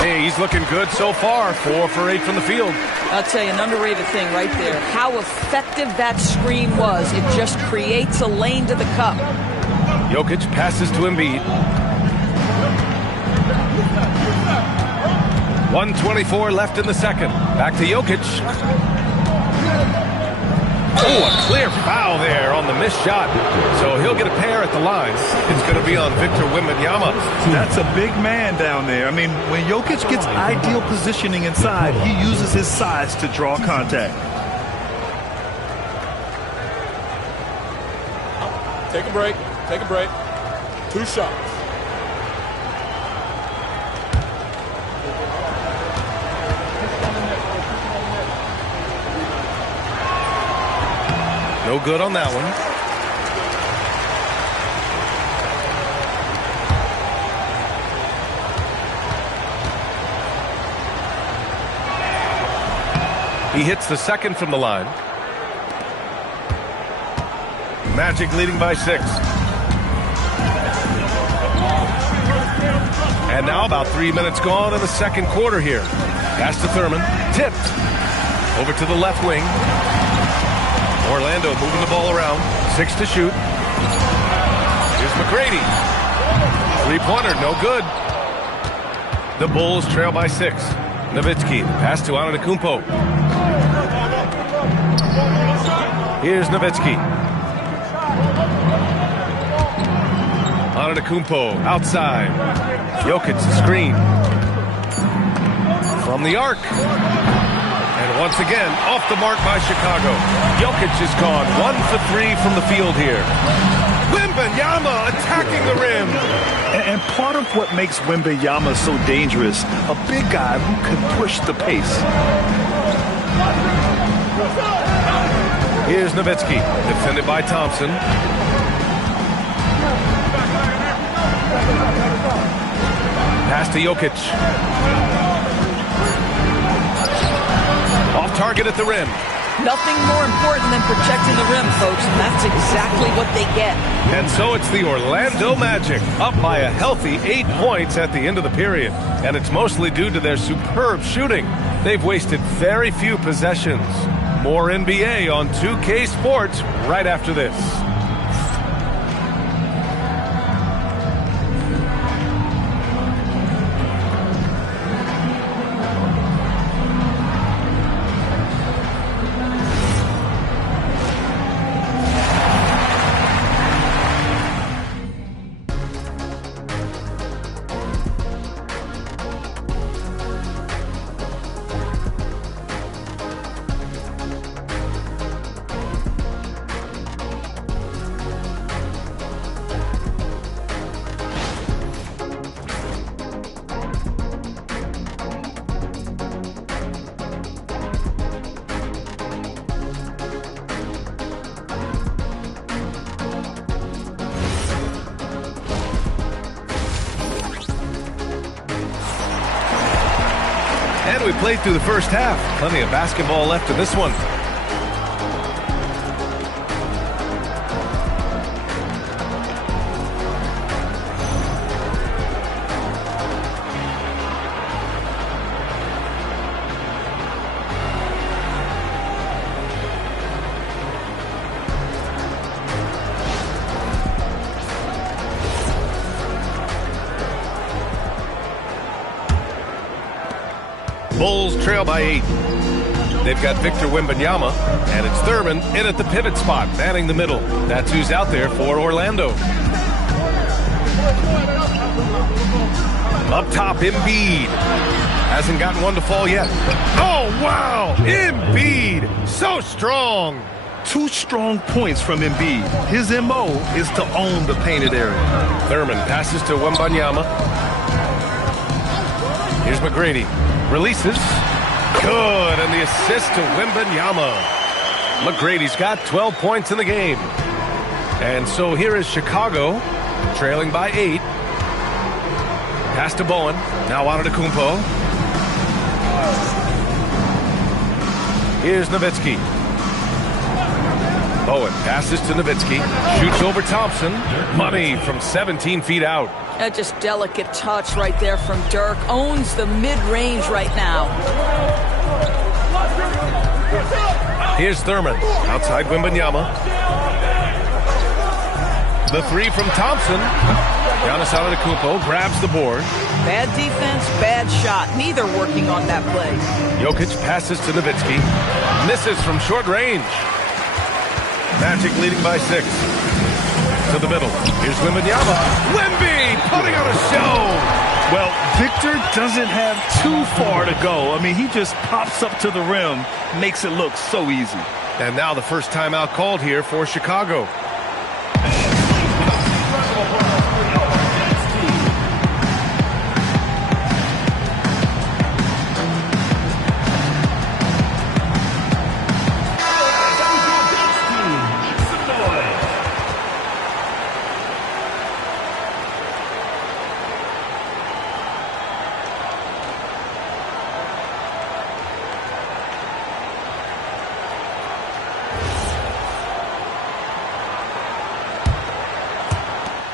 Hey, he's looking good so far. 4 for 8 from the field. I'll tell you, an underrated thing right there. How effective that screen was. It just creates a lane to the cup. Jokic passes to Embiid. 1:24 left in the second. Back to Jokic. Oh, a clear foul there on the missed shot. So he'll get a pair at the line. It's going to be on Victor Wembanyama. That's a big man down there. I mean, when Jokic gets ideal positioning inside, he uses his size to draw contact. Take a break. Take a break. 2 shots. No good on that one. He hits the second from the line. Magic leading by 6. And now about 3 minutes gone in the second quarter here. Pass to Thurman. Tipped. Over to the left wing. Orlando moving the ball around. 6 to shoot. Here's McGrady. 3-pointer, no good. The Bulls trail by 6. Nowitzki, pass to Antetokounmpo. Here's Nowitzki. Antetokounmpo outside. Jokic the screen. From the arc. And once again, off the mark by Chicago. Jokic is gone 1 for 3 from the field here. Wembanyama attacking the rim. And part of what makes Wembanyama so dangerous, a big guy who can push the pace. Here's Nowitzki, defended by Thompson. Pass to Jokic. Off target at the rim. Nothing more important than protecting the rim, folks, and that's exactly what they get. And so it's the Orlando Magic, up by a healthy 8 points at the end of the period. And it's mostly due to their superb shooting. They've wasted very few possessions. More NBA on 2K Sports right after this. And we played through the first half. Plenty of basketball left in this one. Bulls trail by 8. They've got Victor Wembanyama, and it's Thurman in at the pivot spot, manning the middle. That's who's out there for Orlando. Up top, Embiid. Hasn't gotten one to fall yet. Oh, wow! Embiid! So strong! 2 strong points from Embiid. His M.O. is to own the painted area. Thurman passes to Wembanyama. Here's McGrady. Releases. Good, and the assist to Wembanyama. McGrady's got 12 points in the game. And so here is Chicago, trailing by 8. Pass to Bowen. Now Antetokounmpo. Here's Nowitzki. Bowen passes to Nowitzki. Shoots over Thompson. Money from 17 feet out. Just delicate touch right there from Dirk. Owns the mid-range right now. Here's Thurman. Outside Wembanyama. The 3 from Thompson. Giannis Antetokounmpo grabs the board. Bad defense, bad shot. Neither working on that play. Jokic passes to Nowitzki. Misses from short range. Magic leading by 6. To the middle. Here's Wembanyama. Wemby putting on a show. Well, Victor doesn't have too far to go. I mean, he just pops up to the rim, makes it look so easy. And now the first timeout called here for Chicago.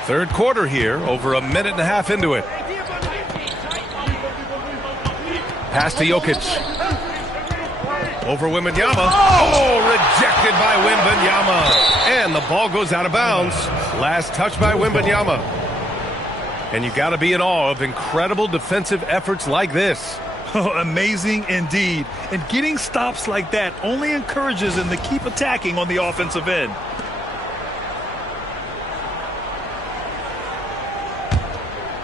Third quarter here, over a minute and a half into it. Pass to Jokic. Over Wembanyama. Oh, rejected by Wembanyama. And the ball goes out of bounds. Last touch by Wembanyama. And you got to be in awe of incredible defensive efforts like this. Oh, amazing indeed. And getting stops like that only encourages him to keep attacking on the offensive end.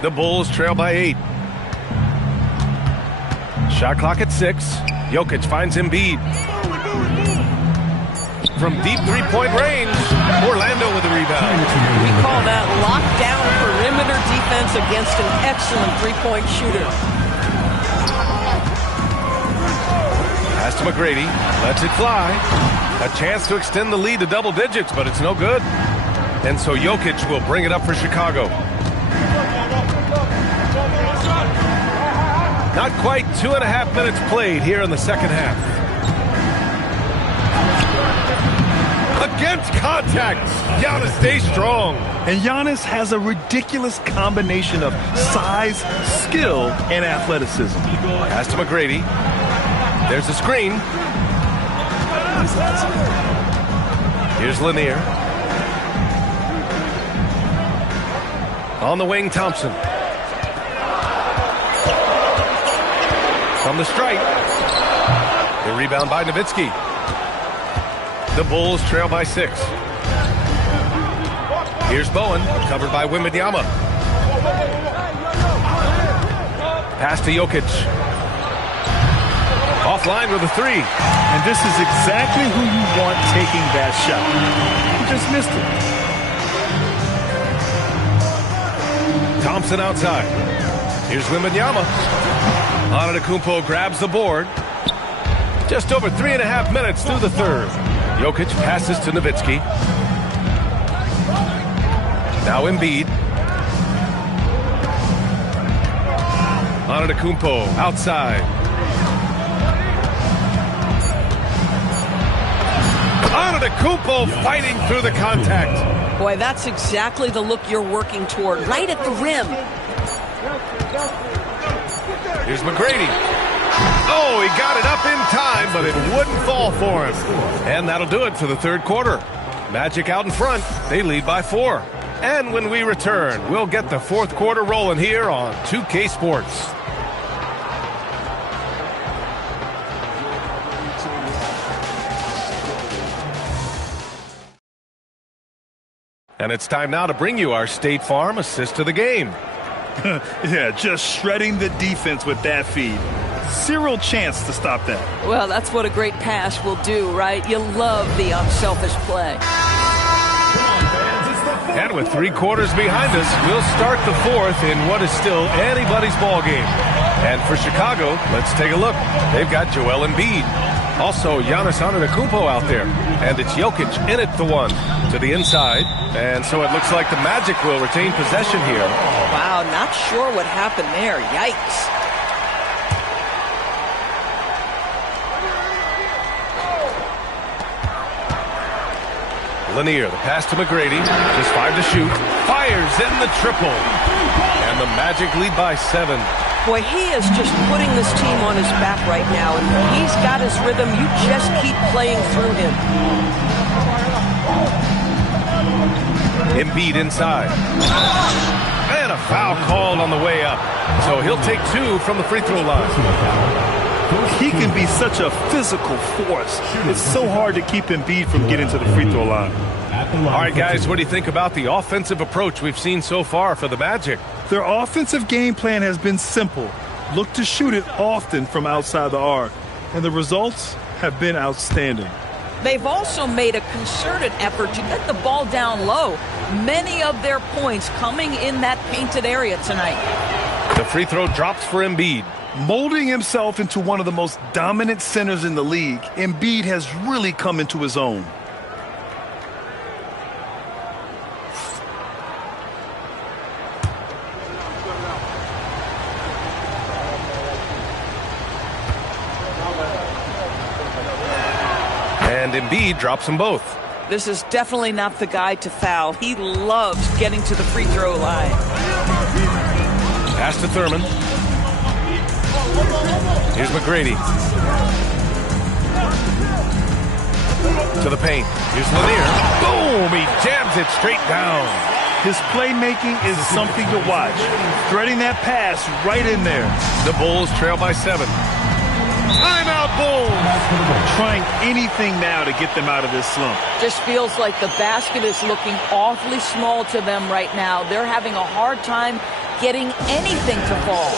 The Bulls trail by 8. Shot clock at 6. Jokic finds Embiid. From deep three-point range, Orlando with the rebound. We call that lockdown perimeter defense against an excellent three-point shooter. Pass to McGrady, lets it fly. A chance to extend the lead to double digits, but it's no good. And so Jokic will bring it up for Chicago. Not quite 2.5 minutes played here in the second half. Against contact, Giannis stays strong. And Giannis has a ridiculous combination of size, skill, and athleticism. Pass to McGrady. There's the screen. Here's Lanier. On the wing, Thompson. From the stripe. The rebound by Nowitzki. The Bulls trail by 6. Here's Bowen, covered by Wembanyama. Pass to Jokic. Offline with a 3. And this is exactly who you want taking that shot. He just missed it. Thompson outside. Here's Wembanyama. Antetokounmpo grabs the board. Just over 3.5 minutes through the third. Jokic passes to Nowitzki. Now Embiid. Antetokounmpo outside. Antetokounmpo fighting through the contact. Boy, that's exactly the look you're working toward, right at the rim. Here's McGrady. Oh, he got it up in time, but it wouldn't fall for him. And that'll do it for the third quarter. Magic out in front. They lead by 4. And when we return, we'll get the fourth quarter rolling here on 2K Sports. And it's time now to bring you our State Farm assist of the game. Yeah, just shredding the defense with that feed. Zero chance to stop that. Well, that's what a great pass will do, right? You love the unselfish play. And with 3 quarters behind us, we'll start the fourth in what is still anybody's ball game. And for Chicago, let's take a look. They've got Joel Embiid. Also, Giannis Antetokounmpo out there. And it's Jokic in at the 1 to the inside. And so it looks like the Magic will retain possession here. Wow, not sure what happened there. Yikes. Lanier, the pass to McGrady. Just 5 to shoot. Fires in the triple. And the Magic lead by 7. Boy, he is just putting this team on his back right now. And when he's got his rhythm, you just keep playing through him. Embiid inside. And a foul called on the way up. So he'll take 2 from the free throw line. He can be such a physical force. It's so hard to keep Embiid from getting to the free throw line. All right, guys, what do you think about the offensive approach we've seen so far for the Magic? Their offensive game plan has been simple. Look to shoot it often from outside the arc. And the results have been outstanding. They've also made a concerted effort to get the ball down low. Many of their points coming in that painted area tonight. The free throw drops for Embiid. Molding himself into one of the most dominant centers in the league, Embiid has really come into his own. And Embiid drops them both. This is definitely not the guy to foul. He loves getting to the free throw line. Pass to Thurman. Here's McGrady. To the paint. Here's Lanier. Boom! He jams it straight down. His playmaking is something to watch. Threading that pass right in there. The Bulls trail by 7. Timeout, Bulls! Trying anything now to get them out of this slump. Just feels like the basket is looking awfully small to them right now. They're having a hard time getting anything to fall.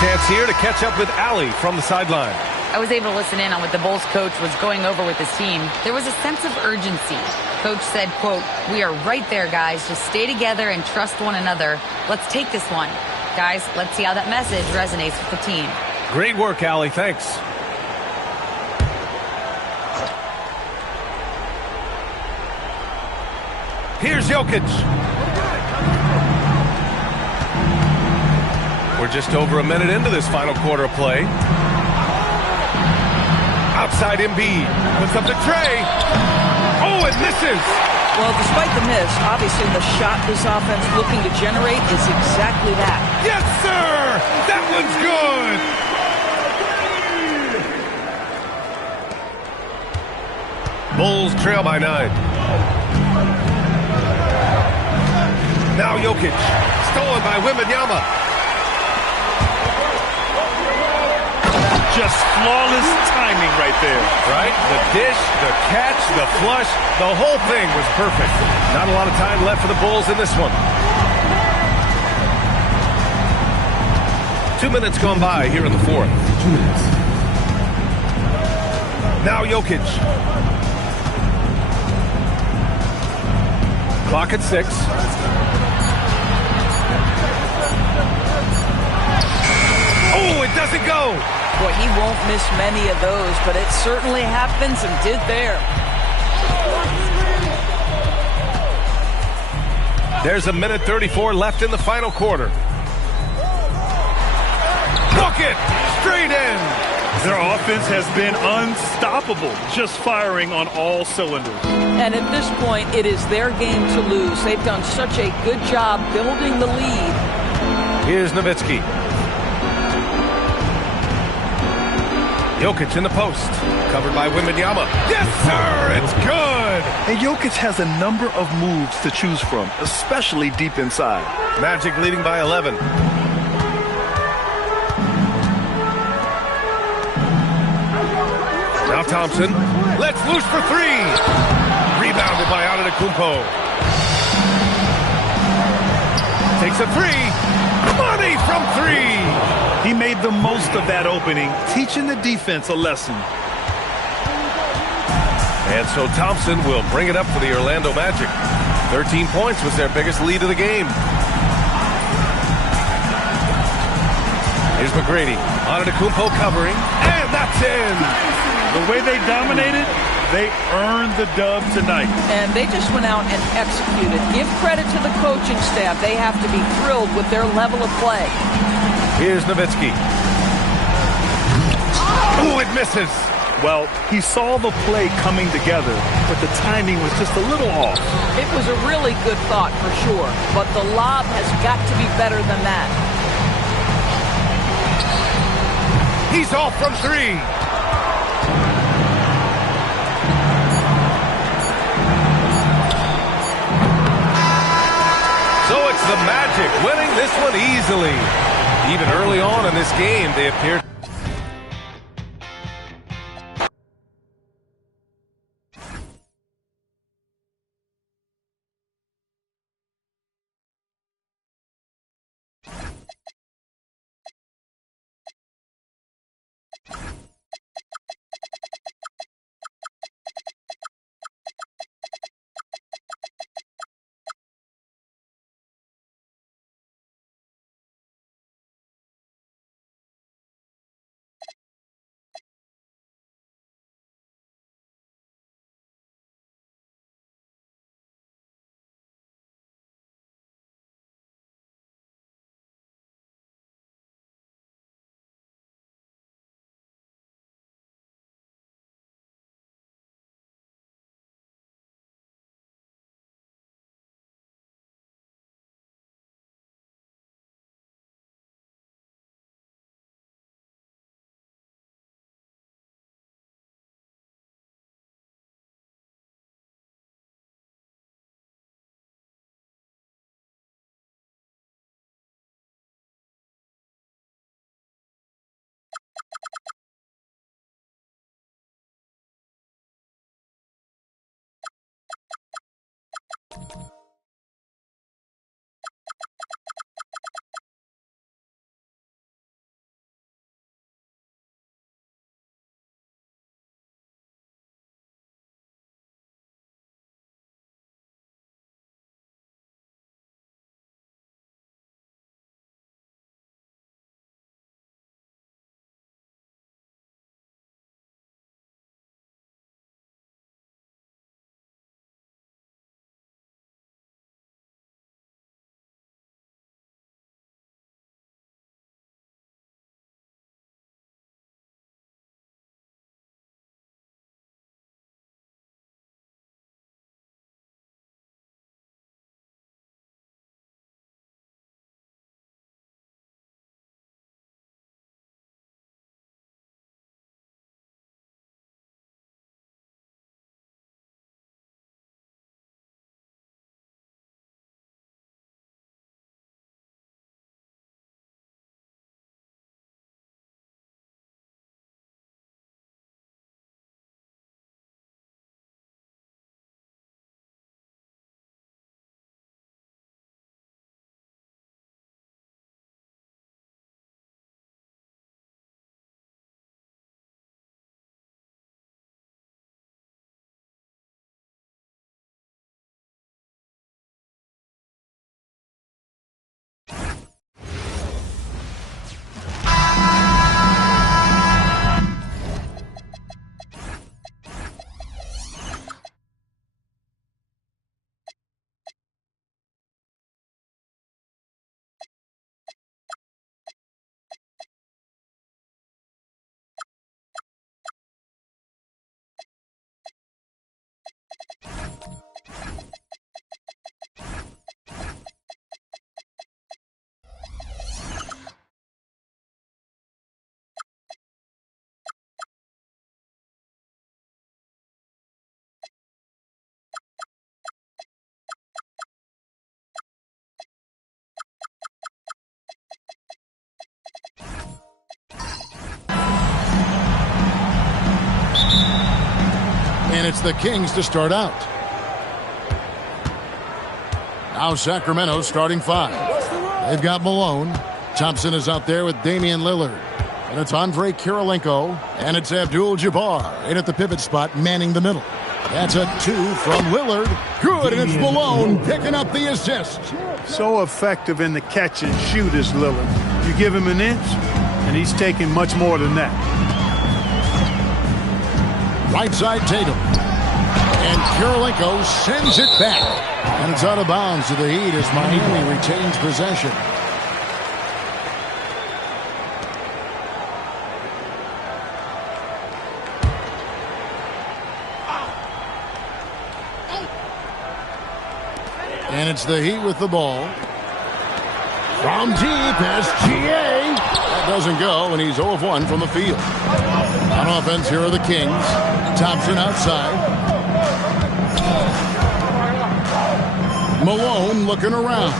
Chance here to catch up with Allie from the sideline. I was able to listen in on what the Bulls coach was going over with his team. There was a sense of urgency. Coach said, quote, "We are right there, guys. Just stay together and trust one another. Let's take this one. Guys, let's see how that message resonates with the team." Great work, Allie. Thanks. Here's Jokic. We're just over a minute into this final quarter of play. Outside Embiid. Puts up the tray. Oh, it misses. Well, despite the miss, obviously the shot this offense looking to generate is exactly that. Yes, sir! That one's good! Bulls trail by 9. Now Jokic. Stolen by Wembanyama. Just flawless timing right there. Right? The dish, the catch, the flush, the whole thing was perfect. Not a lot of time left for the Bulls in this one. 2 minutes gone by here in the fourth. 2 minutes. Now Jokic. Clock at 6. Oh, it doesn't go. Boy, he won't miss many of those, but it certainly happens and did there. There's a minute 34 left in the final quarter. Bucket! Straight in! Their offense has been unstoppable, just firing on all cylinders. And at this point, it is their game to lose. They've done such a good job building the lead. Here's Nowitzki. Jokic in the post. Covered by Wembanyama. Yes, sir! It's good! And Jokic has a number of moves to choose from, especially deep inside. Magic leading by 11. Now Thompson. Let's loose for 3. Rebounded by Antetokounmpo. Takes a 3. Money from 3. He made the most of that opening, teaching the defense a lesson. And so Thompson will bring it up for the Orlando Magic. 13 points was their biggest lead of the game. Here's McGrady. Antetokounmpo covering, and that's in. The way they dominated, they earned the dub tonight. And they just went out and executed. Give credit to the coaching staff. They have to be thrilled with their level of play. Here's Nowitzki. Oh, it misses. Well, he saw the play coming together, but the timing was just a little off. It was a really good thought for sure, but the lob has got to be better than that. He's off from 3. So it's the Magic winning this one easily. Even early on in this game, they appeared And it's the Kings to start out. Now Sacramento starting 5. They've got Malone. Thompson is out there with Damian Lillard. And it's Andre Kirilenko. And it's Abdul-Jabbar in at the pivot spot, manning the middle. That's a 2 from Lillard. Good, and it's Malone picking up the assist. So effective in the catch and shoot is Lillard. You give him an inch, and he's taking much more than that. Right side Tatum. And Kirilenko sends it back. And it's out of bounds to the Heat as Miami retains possession. And it's the Heat with the ball. From deep, SGA. That doesn't go, and he's 0 of 1 from the field. On offense, here are the Kings. Thompson outside. Malone looking around.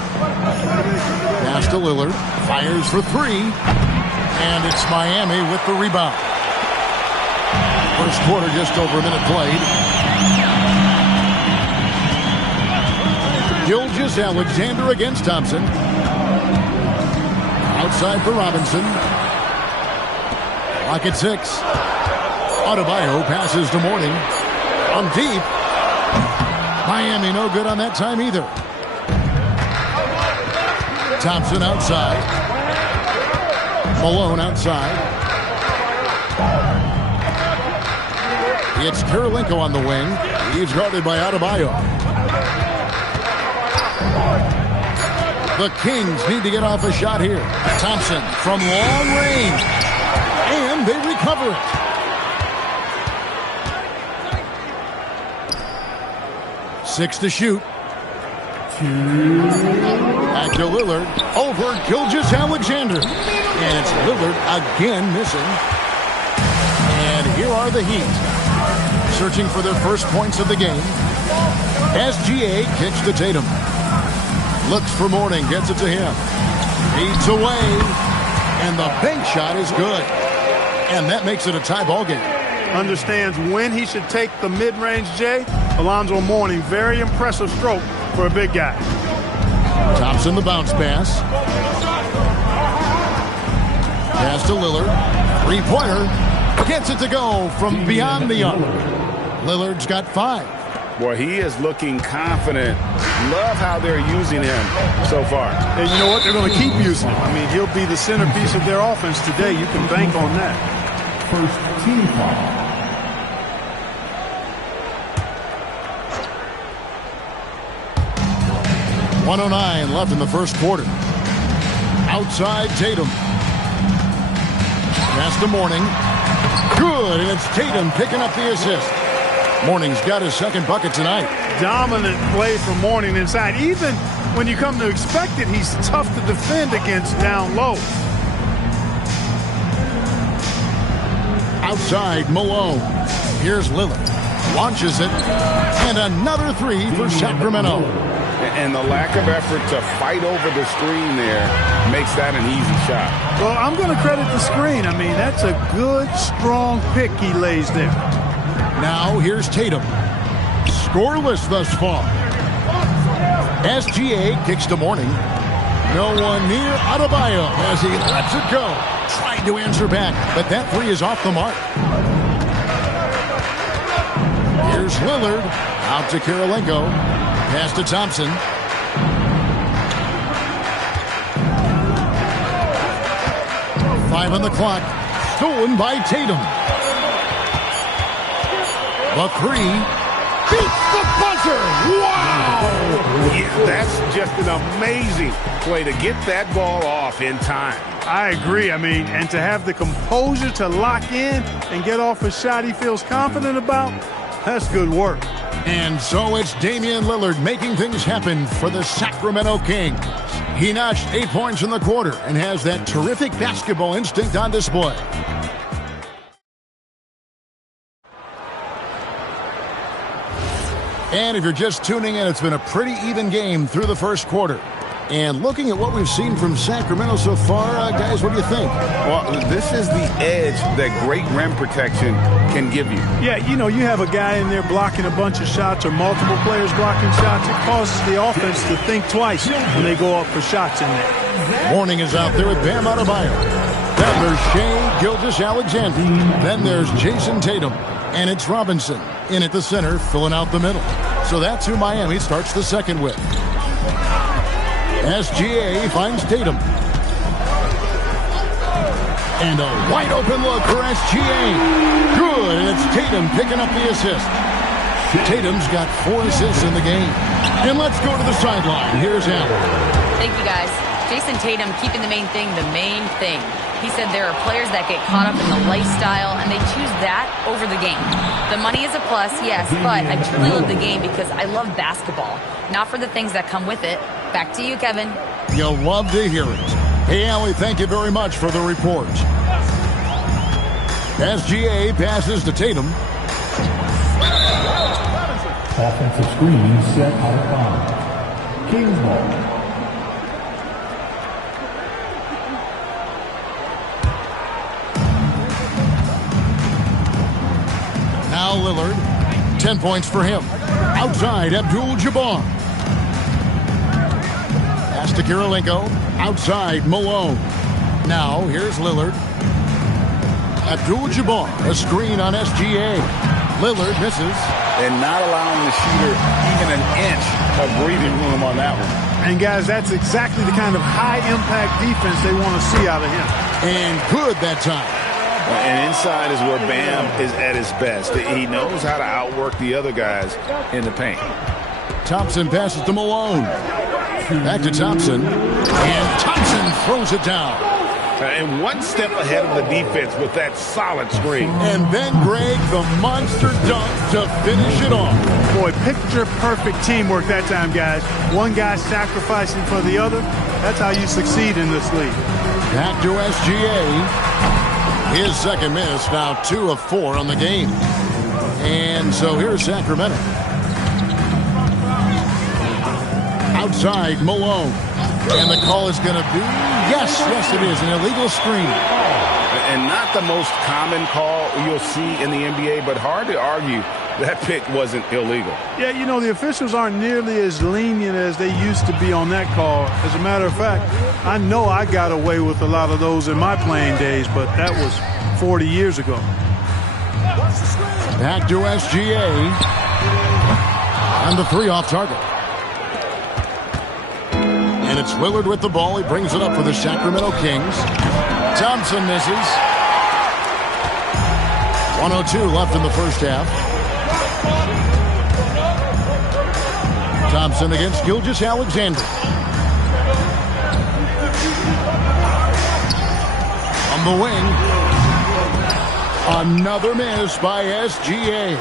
Pass to Lillard. Fires for 3. And it's Miami with the rebound. First quarter, just over a minute played. Gilgeous-Alexander against Thompson. Outside for Robinson. Clock at 6. Adebayo passes to Mourning. On deep. Miami no good on that time either. Thompson outside. Malone outside. It's Kirilenko on the wing. He's guarded by Adebayo. The Kings need to get off a shot here. Thompson from long range. And they recover it. Six to shoot. Back to Lillard. Over Gilgeous-Alexander. And it's Lillard again missing. And here are the Heat. Searching for their first points of the game. SGA kicks to Tatum. Looks for Mourning, gets it to him. Feeds away, and the bank shot is good. And that makes it a tie ball game. Understands when he should take the mid-range, Jay. Alonzo Mourning, very impressive stroke for a big guy. Thompson the bounce pass. Pass to Lillard. Three-pointer. Gets it to go from beyond the arc. Lillard's got 5. Boy, he is looking confident. Love how they're using him so far. And you know what? They're going to keep using him. I mean, he'll be the centerpiece of their offense today. You can bank on that. First team foul. .109 left in the first quarter. Outside Tatum. Pass to Mourning. Good, and it's Tatum picking up the assist. Mourning's got his second bucket tonight. Dominant play from Mourning inside. Even when you come to expect it, he's tough to defend against down low. Outside Malone. Here's Lillard. Launches it. And another 3 for Sacramento. And the lack of effort to fight over the screen there makes that an easy shot. Well, I'm going to credit the screen. I mean, that's a good, strong pick he lays there. Now here's Tatum. Scoreless thus far. SGA kicks to Mourning. No one near Adebayo as he lets it go. Tried to answer back, but that 3 is off the mark. Here's Lillard. Out to Kirilenko. Pass to Thompson. Five on the clock. Stolen by Tatum. The 3 beats the buzzer. Wow! Yeah, that's just an amazing play to get that ball off in time. I agree. I mean, and to have the composure to lock in and get off a shot he feels confident about, that's good work. And so it's Damian Lillard making things happen for the Sacramento Kings. He notched 8 points in the quarter and has that terrific basketball instinct on display. And if you're just tuning in, it's been a pretty even game through the first quarter. And looking at what we've seen from Sacramento so far, guys, what do you think? Well, this is the edge that great rim protection can give you. Yeah, you know, you have a guy in there blocking a bunch of shots or multiple players blocking shots. It causes the offense to think twice when they go up for shots in there. Warning is out there with Bam Adebayo. Then there's Shai Gilgeous-Alexander. Then there's Jason Tatum. And it's Robinson in at the center, filling out the middle. So that's who Miami starts the second with. SGA finds Tatum. And a wide open look for SGA. Good, and it's Tatum picking up the assist. Tatum's got 4 assists in the game. And let's go to the sideline. Here's Allen. Thank you, guys. Jason Tatum keeping the main thing. He said there are players that get caught up in the lifestyle, and they choose that over the game. The money is a plus, yes, but I truly love the game because I love basketball, not for the things that come with it. Back to you, Kevin. You'll love to hear it. Hey, Allie, thank you very much for the report. SGA passes to Tatum. Offensive screen set out of bounds. Kings ball. Now Lillard, 10 points for him. Outside, Abdul-Jabbar. Pass to Kirilenko. Outside, Malone. Now, here's Lillard. Abdul-Jabbar, a screen on SGA. Lillard misses. And not allowing the shooter even an inch of breathing room on that one. And, guys, that's exactly the kind of high-impact defense they want to see out of him. And good that time. And inside is where Bam is at his best. He knows how to outwork the other guys in the paint. Thompson passes to Malone. Back to Thompson. And Thompson throws it down. And one step ahead of the defense with that solid screen. And then Greg, the monster dunk to finish it off. Boy, picture-perfect teamwork that time, guys. One guy sacrificing for the other. That's how you succeed in this league. Back to SGA. His second miss, now 2 of 4 on the game. And so here's Sacramento. Outside, Malone. And the call is going to be, yes, it is, an illegal screen. And not the most common call you'll see in the NBA, but hard to argue that pick wasn't illegal. Yeah, you know, the officials aren't nearly as lenient as they used to be on that call. As a matter of fact, I know I got away with a lot of those in my playing days, but that was 40 years ago. Back to SGA. And the 3 off target. And it's Lillard with the ball. He brings it up for the Sacramento Kings. Thompson misses. 1:02 left in the first half. Thompson against Gilgeous-Alexander. On the wing. Another miss by SGA.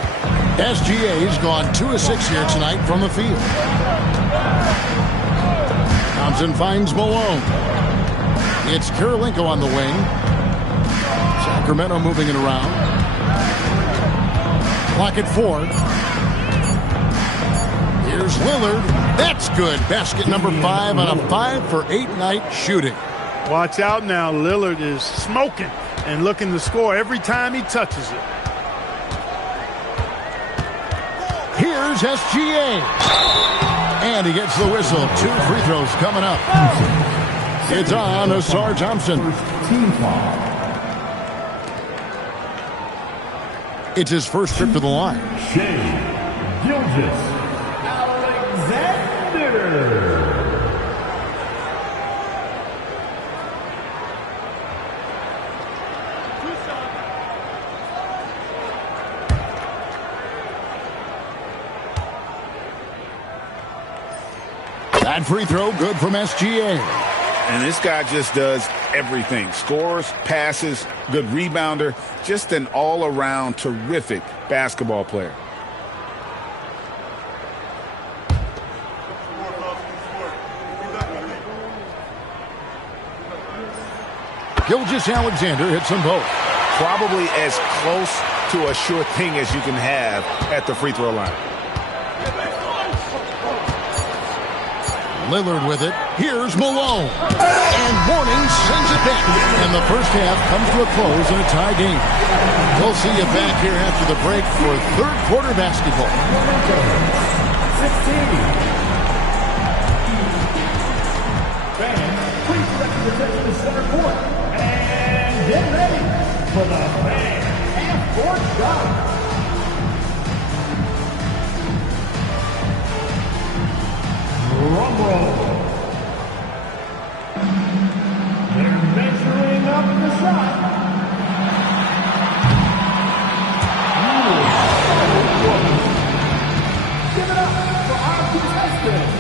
SGA's gone 2 of 6 here tonight from the field. Thompson finds Malone. It's Kirilenko on the wing. Sacramento moving it around. Clock at 4. Here's Lillard. That's good. Basket number 5 on a 5-for-8 night shooting. Watch out now. Lillard is smoking and looking to score every time he touches it. Here's SGA. And he gets the whistle. 2 free throws coming up. It's on Ausar Thompson. It's his first trip to the line. Shai Gilgeous-Alexander. That free throw good from SGA. And this guy just does everything. Scores, passes, good rebounder. Just an all-around terrific basketball player. Gilgeous-Alexander hits them both. Probably as close to a sure thing as you can have at the free throw line. Lillard with it. Here's Malone. And Mourning sends it back. And the first half comes to a close in a tie game. We'll see you back here after the break for third quarter basketball. 16. Fans, please direct your attention to center court. And get ready for the fan half-court shot. Rumble. They're measuring up the shot. Give it up for our contestants.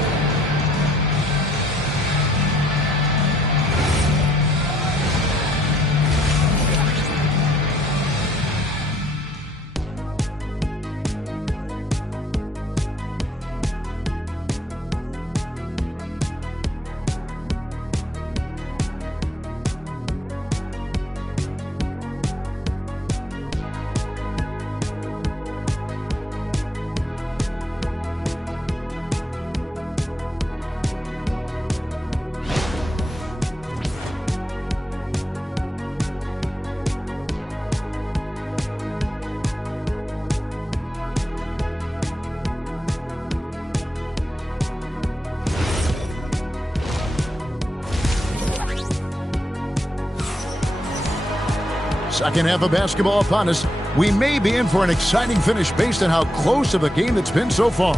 Second half of basketball upon us. We may be in for an exciting finish based on how close of a game it's been so far.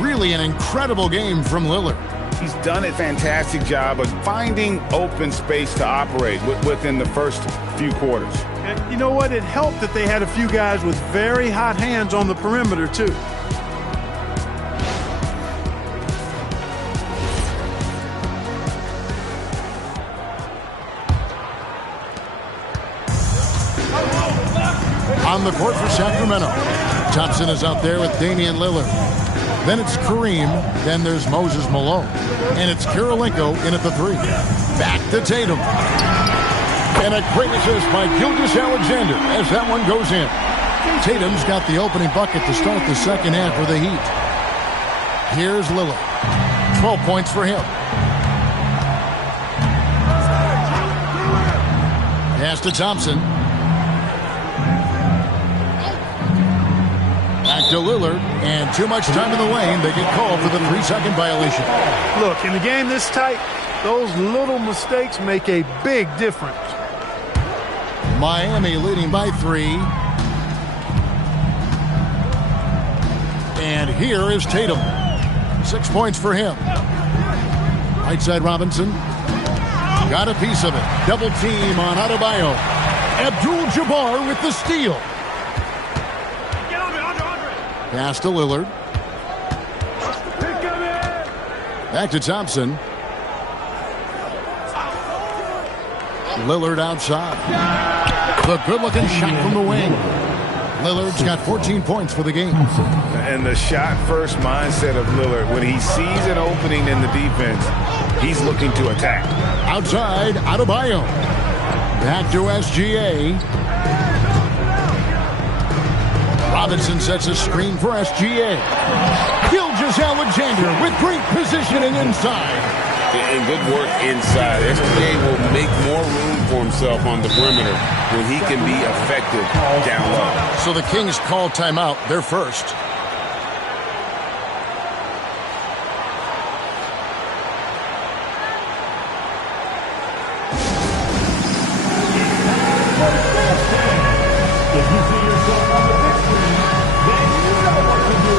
Really an incredible game from Lillard. He's done a fantastic job of finding open space to operate within the first few quarters. And you know what? It helped that they had a few guys with very hot hands on the perimeter, too. On the court for Sacramento. Thompson is out there with Damian Lillard. Then it's Kareem. Then there's Moses Malone. And it's Kirilenko in at the three. Back to Tatum. And a great assist by Gilgeous-Alexander as that one goes in. Tatum's got the opening bucket to start the second half for the Heat. Here's Lillard. 12 points for him. Pass to Thompson. Back to Lillard, and too much time in the lane. They get called for the 3-second violation. Look, in a game this tight, those little mistakes make a big difference. Miami leading by 3. And here is Tatum. 6 points for him. Right side Robinson. Got a piece of it. Double team on Adebayo. Abdul-Jabbar with the steal. Pass to Lillard. Back to Thompson. Lillard outside. The good-looking shot from the wing. Lillard's got 14 points for the game. And the shot-first mindset of Lillard, when he sees an opening in the defense, he's looking to attack. Outside, Adebayo. Back to SGA. Robinson sets a screen for SGA. Gilgeous-Alexander with great positioning inside. And good work inside. SGA will make more room for himself on the perimeter when he can be effective down low. So the Kings call timeout. They're first. If you see yourself on the big screen, then you know what to do.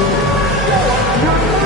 Go on your move.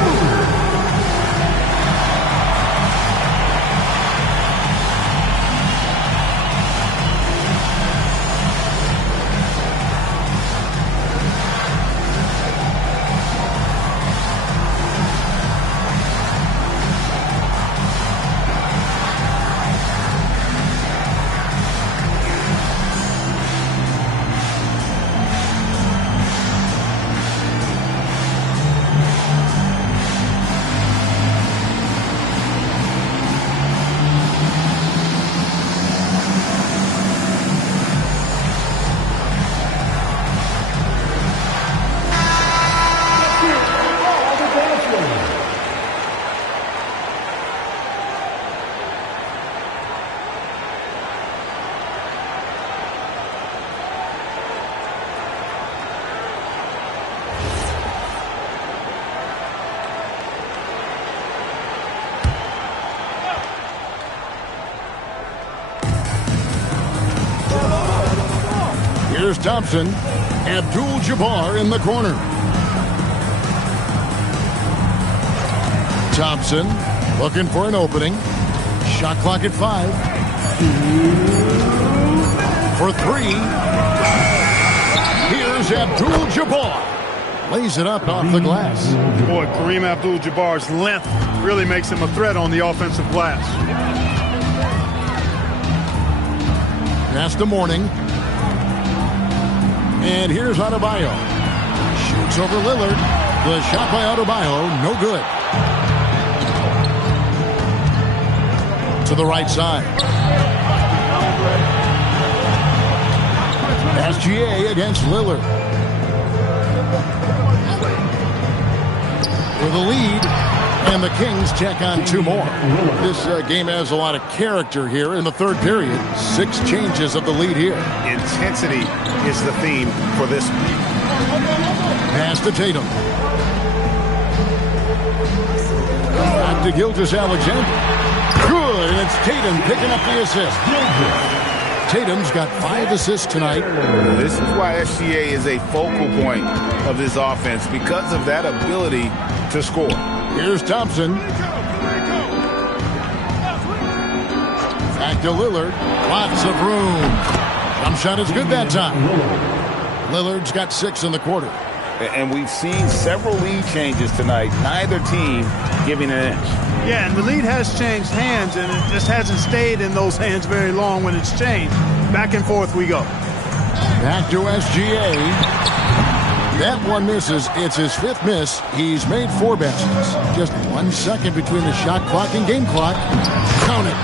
Here's Thompson. Abdul-Jabbar in the corner. Thompson looking for an opening. Shot clock at 5. For 3. Here's Abdul-Jabbar. Lays it up off the glass. Boy, Kareem Abdul-Jabbar's length really makes him a threat on the offensive glass. Pass to Mourning. And here's Adebayo. Shoots over Lillard. The shot by Adebayo, no good. To the right side. SGA against Lillard. With a lead, and the Kings check on 2 more. This game has a lot of character here in the third period. 6 changes of the lead here. Intensity is the theme for this. Pass to Tatum. Back to Gilgeous-Alexander. Good, and it's Tatum picking up the assist. Tatum's got 5 assists tonight. This is why SGA is a focal point of this offense, because of that ability to score. Here's Thompson. Back to Lillard. Lots of room. Jump shot is good that time. Lillard's got 6 in the quarter. And we've seen several lead changes tonight. Neither team giving an inch. Yeah, and the lead has changed hands, and it just hasn't stayed in those hands very long when it's changed. Back and forth we go. Back to SGA. That one misses. It's his 5th miss. He's made 4 baskets. Just 1 second between the shot clock and game clock. Count it.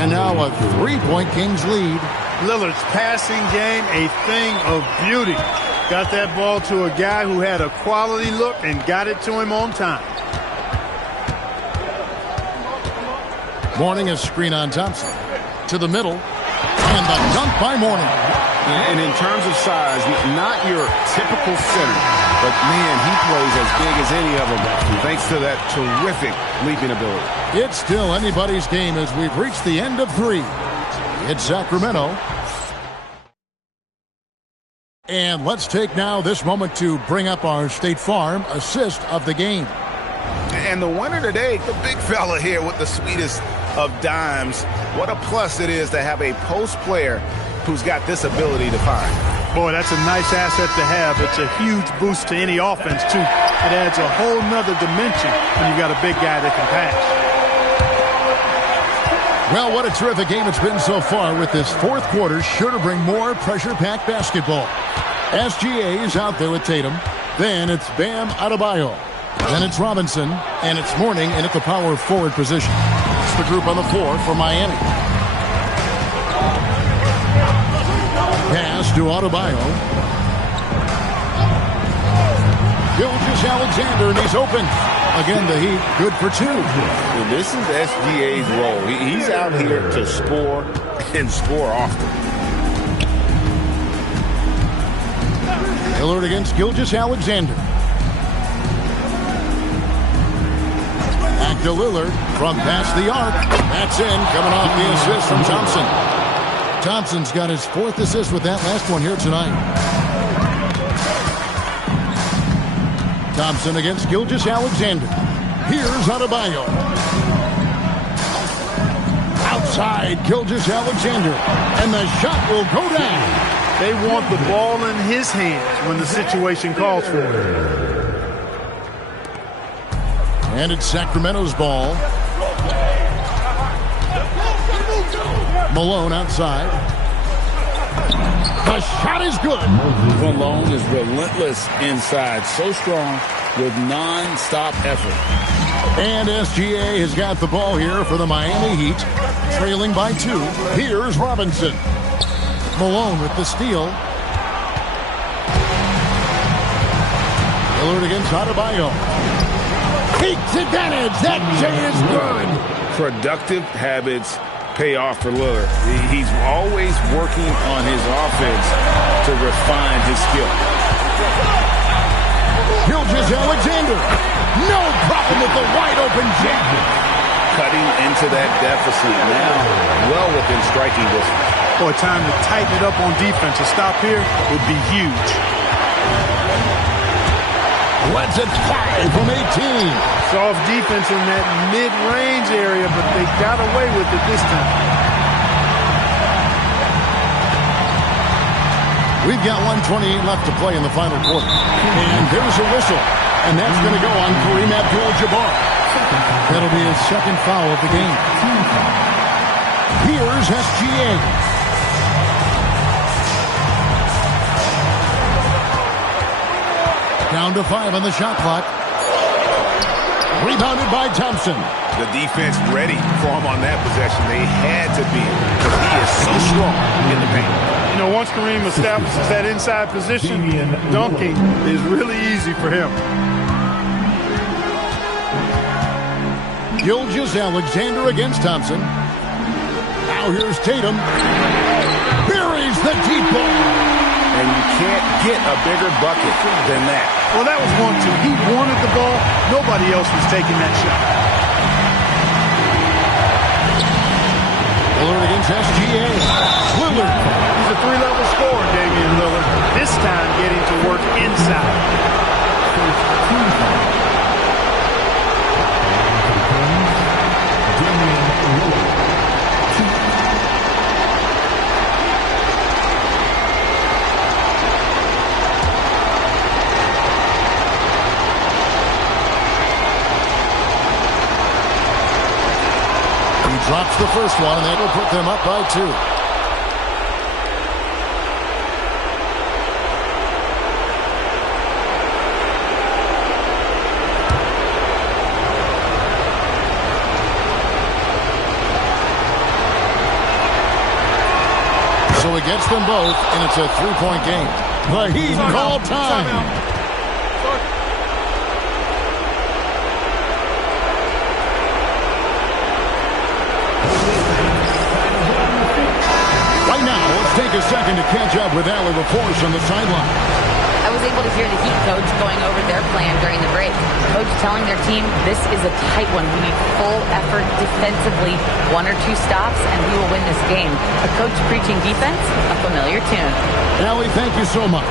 And now a 3-point Kings lead. Lillard's passing game, a thing of beauty. Got that ball to a guy who had a quality look and got it to him on time. Mourning a screen on Thompson. To the middle. And the dunk by Mourning. And in terms of size, not your typical center, but man, he plays as big as any of them thanks to that terrific leaping ability. It's still anybody's game as we've reached the end of 3. It's Sacramento. And let's take now this moment to bring up our State Farm assist of the game. And the winner today, the big fella here with the sweetest of dimes. What a plus it is to have a post player who's got this ability to find. Boy, that's a nice asset to have. It's a huge boost to any offense, too. It adds a whole nother dimension when you got a big guy that can pass. Well, what a terrific game it's been so far, with this 4th quarter sure to bring more pressure-packed basketball. SGA is out there with Tatum. Then it's Bam Adebayo. Then it's Robinson, and it's Mourning in at the power forward position. It's the group on the floor for Miami. Pass to Adebayo. Gilgeous-Alexander, and he's open. Again, the Heat, good for 2. Well, this is SGA's role. He's out here to score and score often. Lillard against Gilgeous-Alexander. Back to Lillard from past the arc. That's in, coming off the assist from Thompson. Thompson's got his 4th assist with that last one here tonight. Thompson against Gilgeous-Alexander. Here's Adebayo. Outside, Gilgeous-Alexander. And the shot will go down. They want the ball in his hands when the situation calls for it. And it's Sacramento's ball. Malone outside. The shot is good. Malone is relentless inside, so strong with non-stop effort. And SGA has got the ball here for the Miami Heat, trailing by 2. Here's Robinson. Malone with the steal. Lillard against Adebayo. Takes advantage. That J is good. Productive habits pay off for Lillard. He's always working on his offense to refine his skill. Gilgeous-Alexander. No problem with the wide open jam. Cutting into that deficit now, well within striking distance. Boy, time to tighten it up on defense. A stop here would be huge. Lets it fly from 18. Soft defense in that mid-range area, but they got away with it this time. We've got 1:28 left to play in the final quarter. And there's a whistle. And that's going to go on Kareem Abdul-Jabbar. That'll be his second foul of the game. Here's SGA. Down to 5 on the shot clock. Rebounded by Thompson. The defense ready for him on that possession. They had to be, because he is so strong in the paint. You know, once Kareem establishes that inside position, dunking is really easy for him. Gilgeous-Alexander against Thompson. Now here's Tatum. Buries the deep ball. And you can't get a bigger bucket than that. Well, that was 1-2. He wanted the ball. Nobody else was taking that shot. Lillard against SGA. Lillard. He's a three-level scorer, Damian Lillard. This time getting to work inside. Drops the first one, and that'll put them up by 2. So he gets them both, and it's a 3-point game. The Heat call time. Take a second to catch up with Allie LaForce on the sideline. I was able to hear the Heat coach going over their plan during the break. Coach telling their team, this is a tight one. We need full effort defensively, 1 or 2 stops, and we will win this game. A coach preaching defense, a familiar tune. Allie, thank you so much.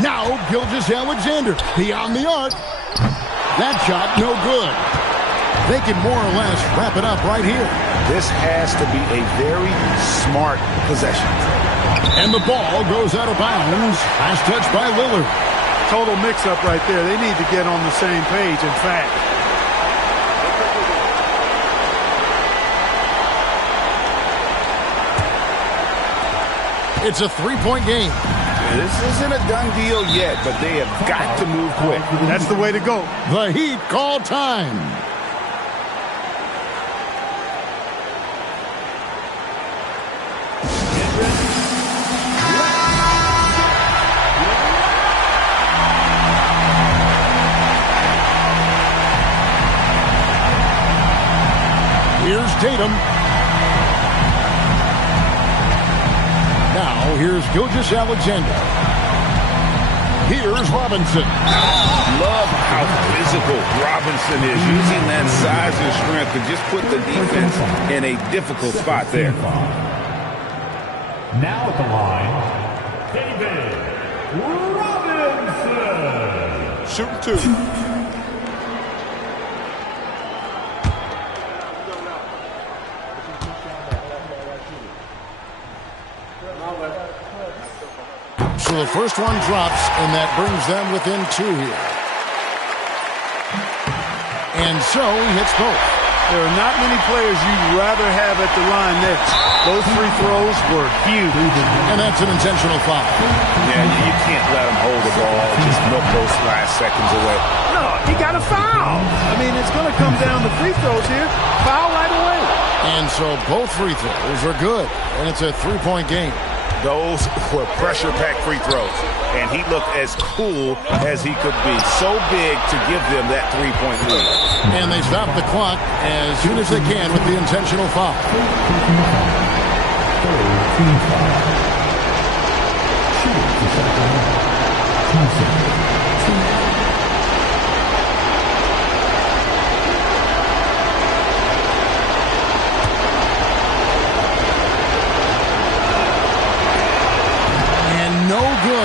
Now, Gilgeous-Alexander, beyond the arc. That shot, no good. They can more or less wrap it up right here. This has to be a very smart possession. And the ball goes out of bounds. Last touch by Lillard. Total mix-up right there. They need to get on the same page, in fact. It's a 3-point game. This isn't a done deal yet, but they have got to move quick. That's the way to go. The Heat call time. Here's Tatum. Now, here's Gilgeous-Alexander. Here's Robinson. Love how physical Robinson is, using that size and strength to just put the defense in a difficult spot there. Now at the line, David Robinson. Shooting 2. So the first one drops, and that brings them within 2 here. And so he hits both. There are not many players you'd rather have at the line next. Those free throws were huge. And that's an intentional foul. Yeah, you can't let him hold the ball, just milk those last seconds away. No, he got a foul. I mean, it's going to come down to free throws here. Foul right away. And so both free throws are good, and it's a 3-point game. Those were pressure-packed free throws, and he looked as cool as he could be. So big to give them that 3-point lead. And they stop the clock as soon as they can with the intentional foul.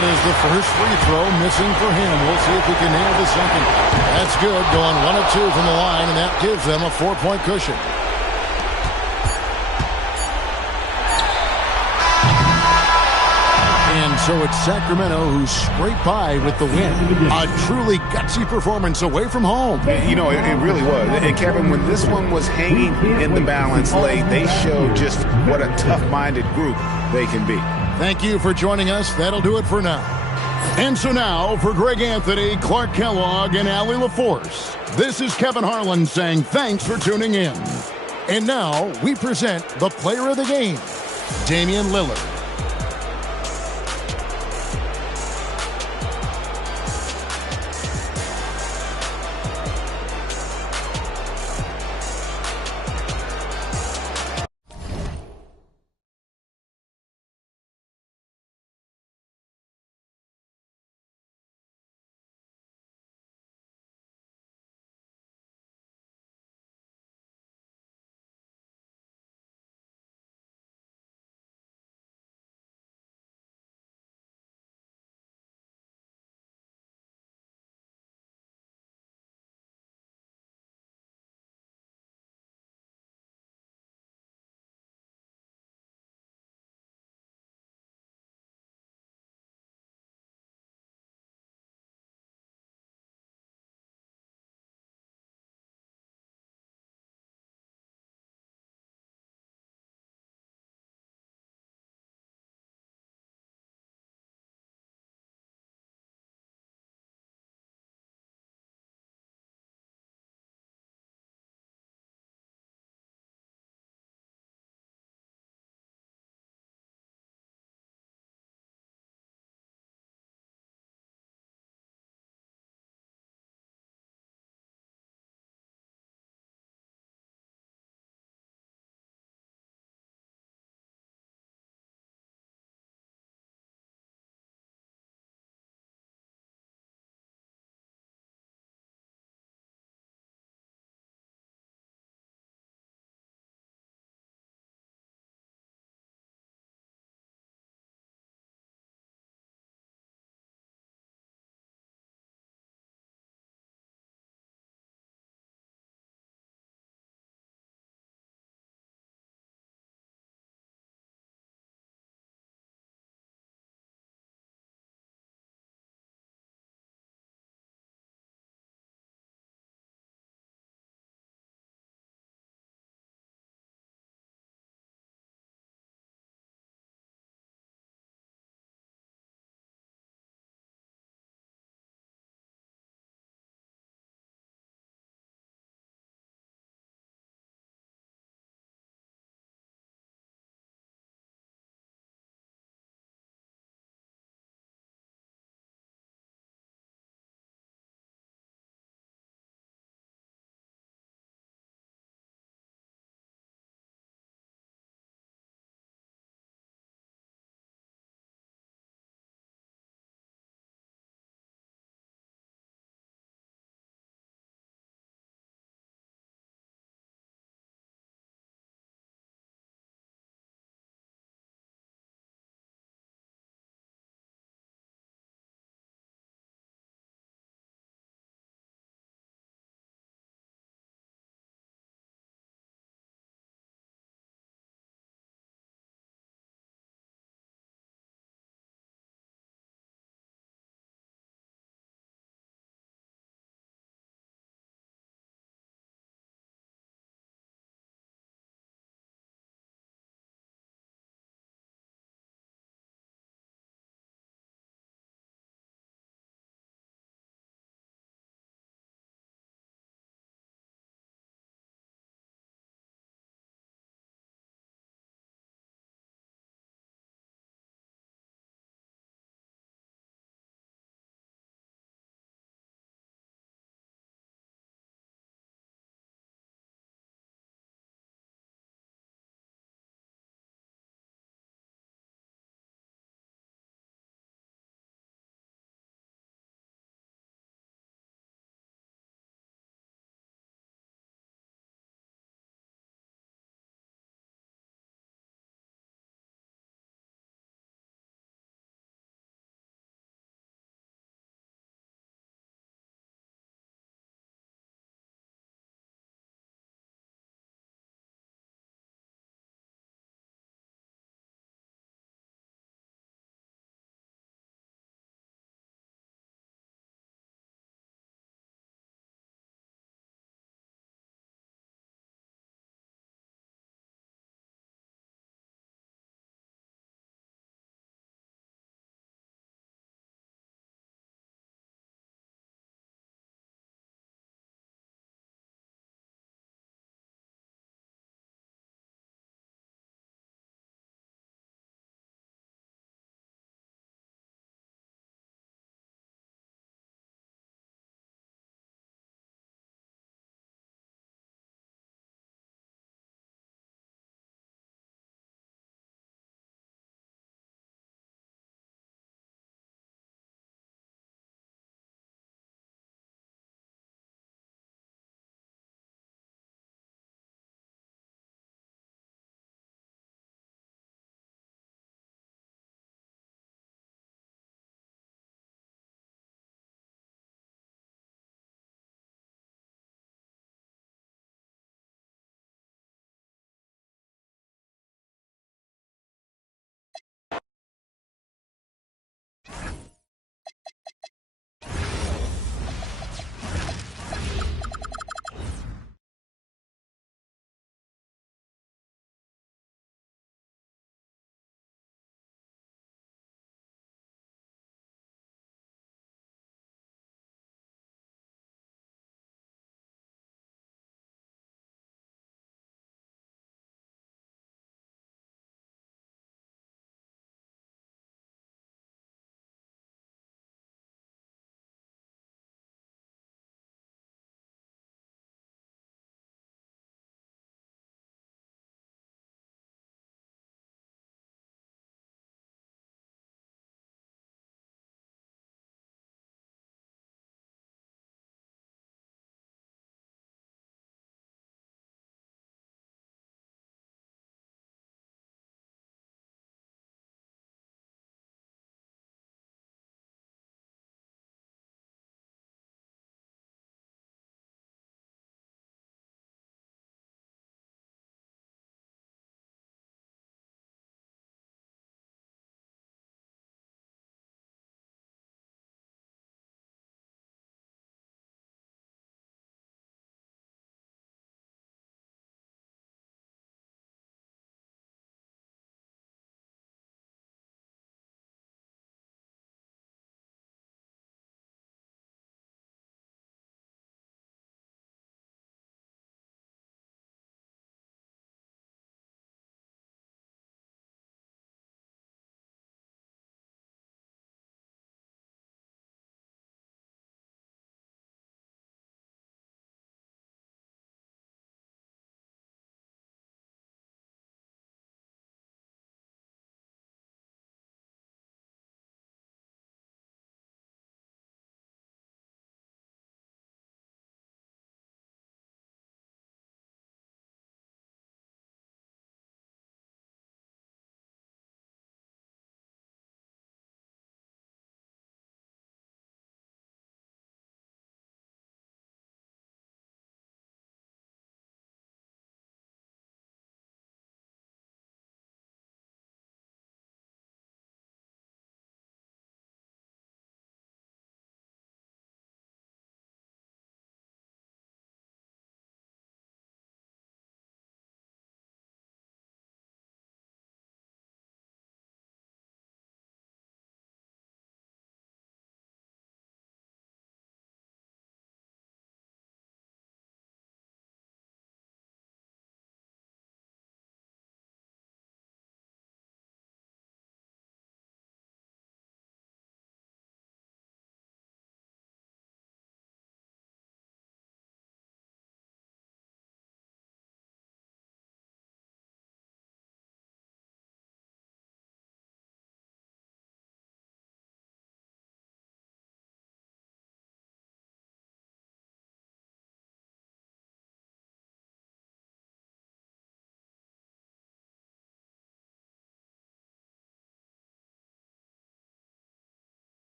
that is the first free throw missing for him. We'll see if he can nail the second. That's good, going 1 of 2 from the line, and that gives them a 4-point cushion. And so it's Sacramento who scraped by with the win. A truly gutsy performance away from home. You know, it really was. And Kevin, when this one was hanging in the balance late, they showed just what a tough-minded group they can be. Thank you for joining us. That'll do it for now. And so now, for Greg Anthony, Clark Kellogg, and Allie LaForce, this is Kevin Harlan saying thanks for tuning in. And now, we present the player of the game, Damian Lillard.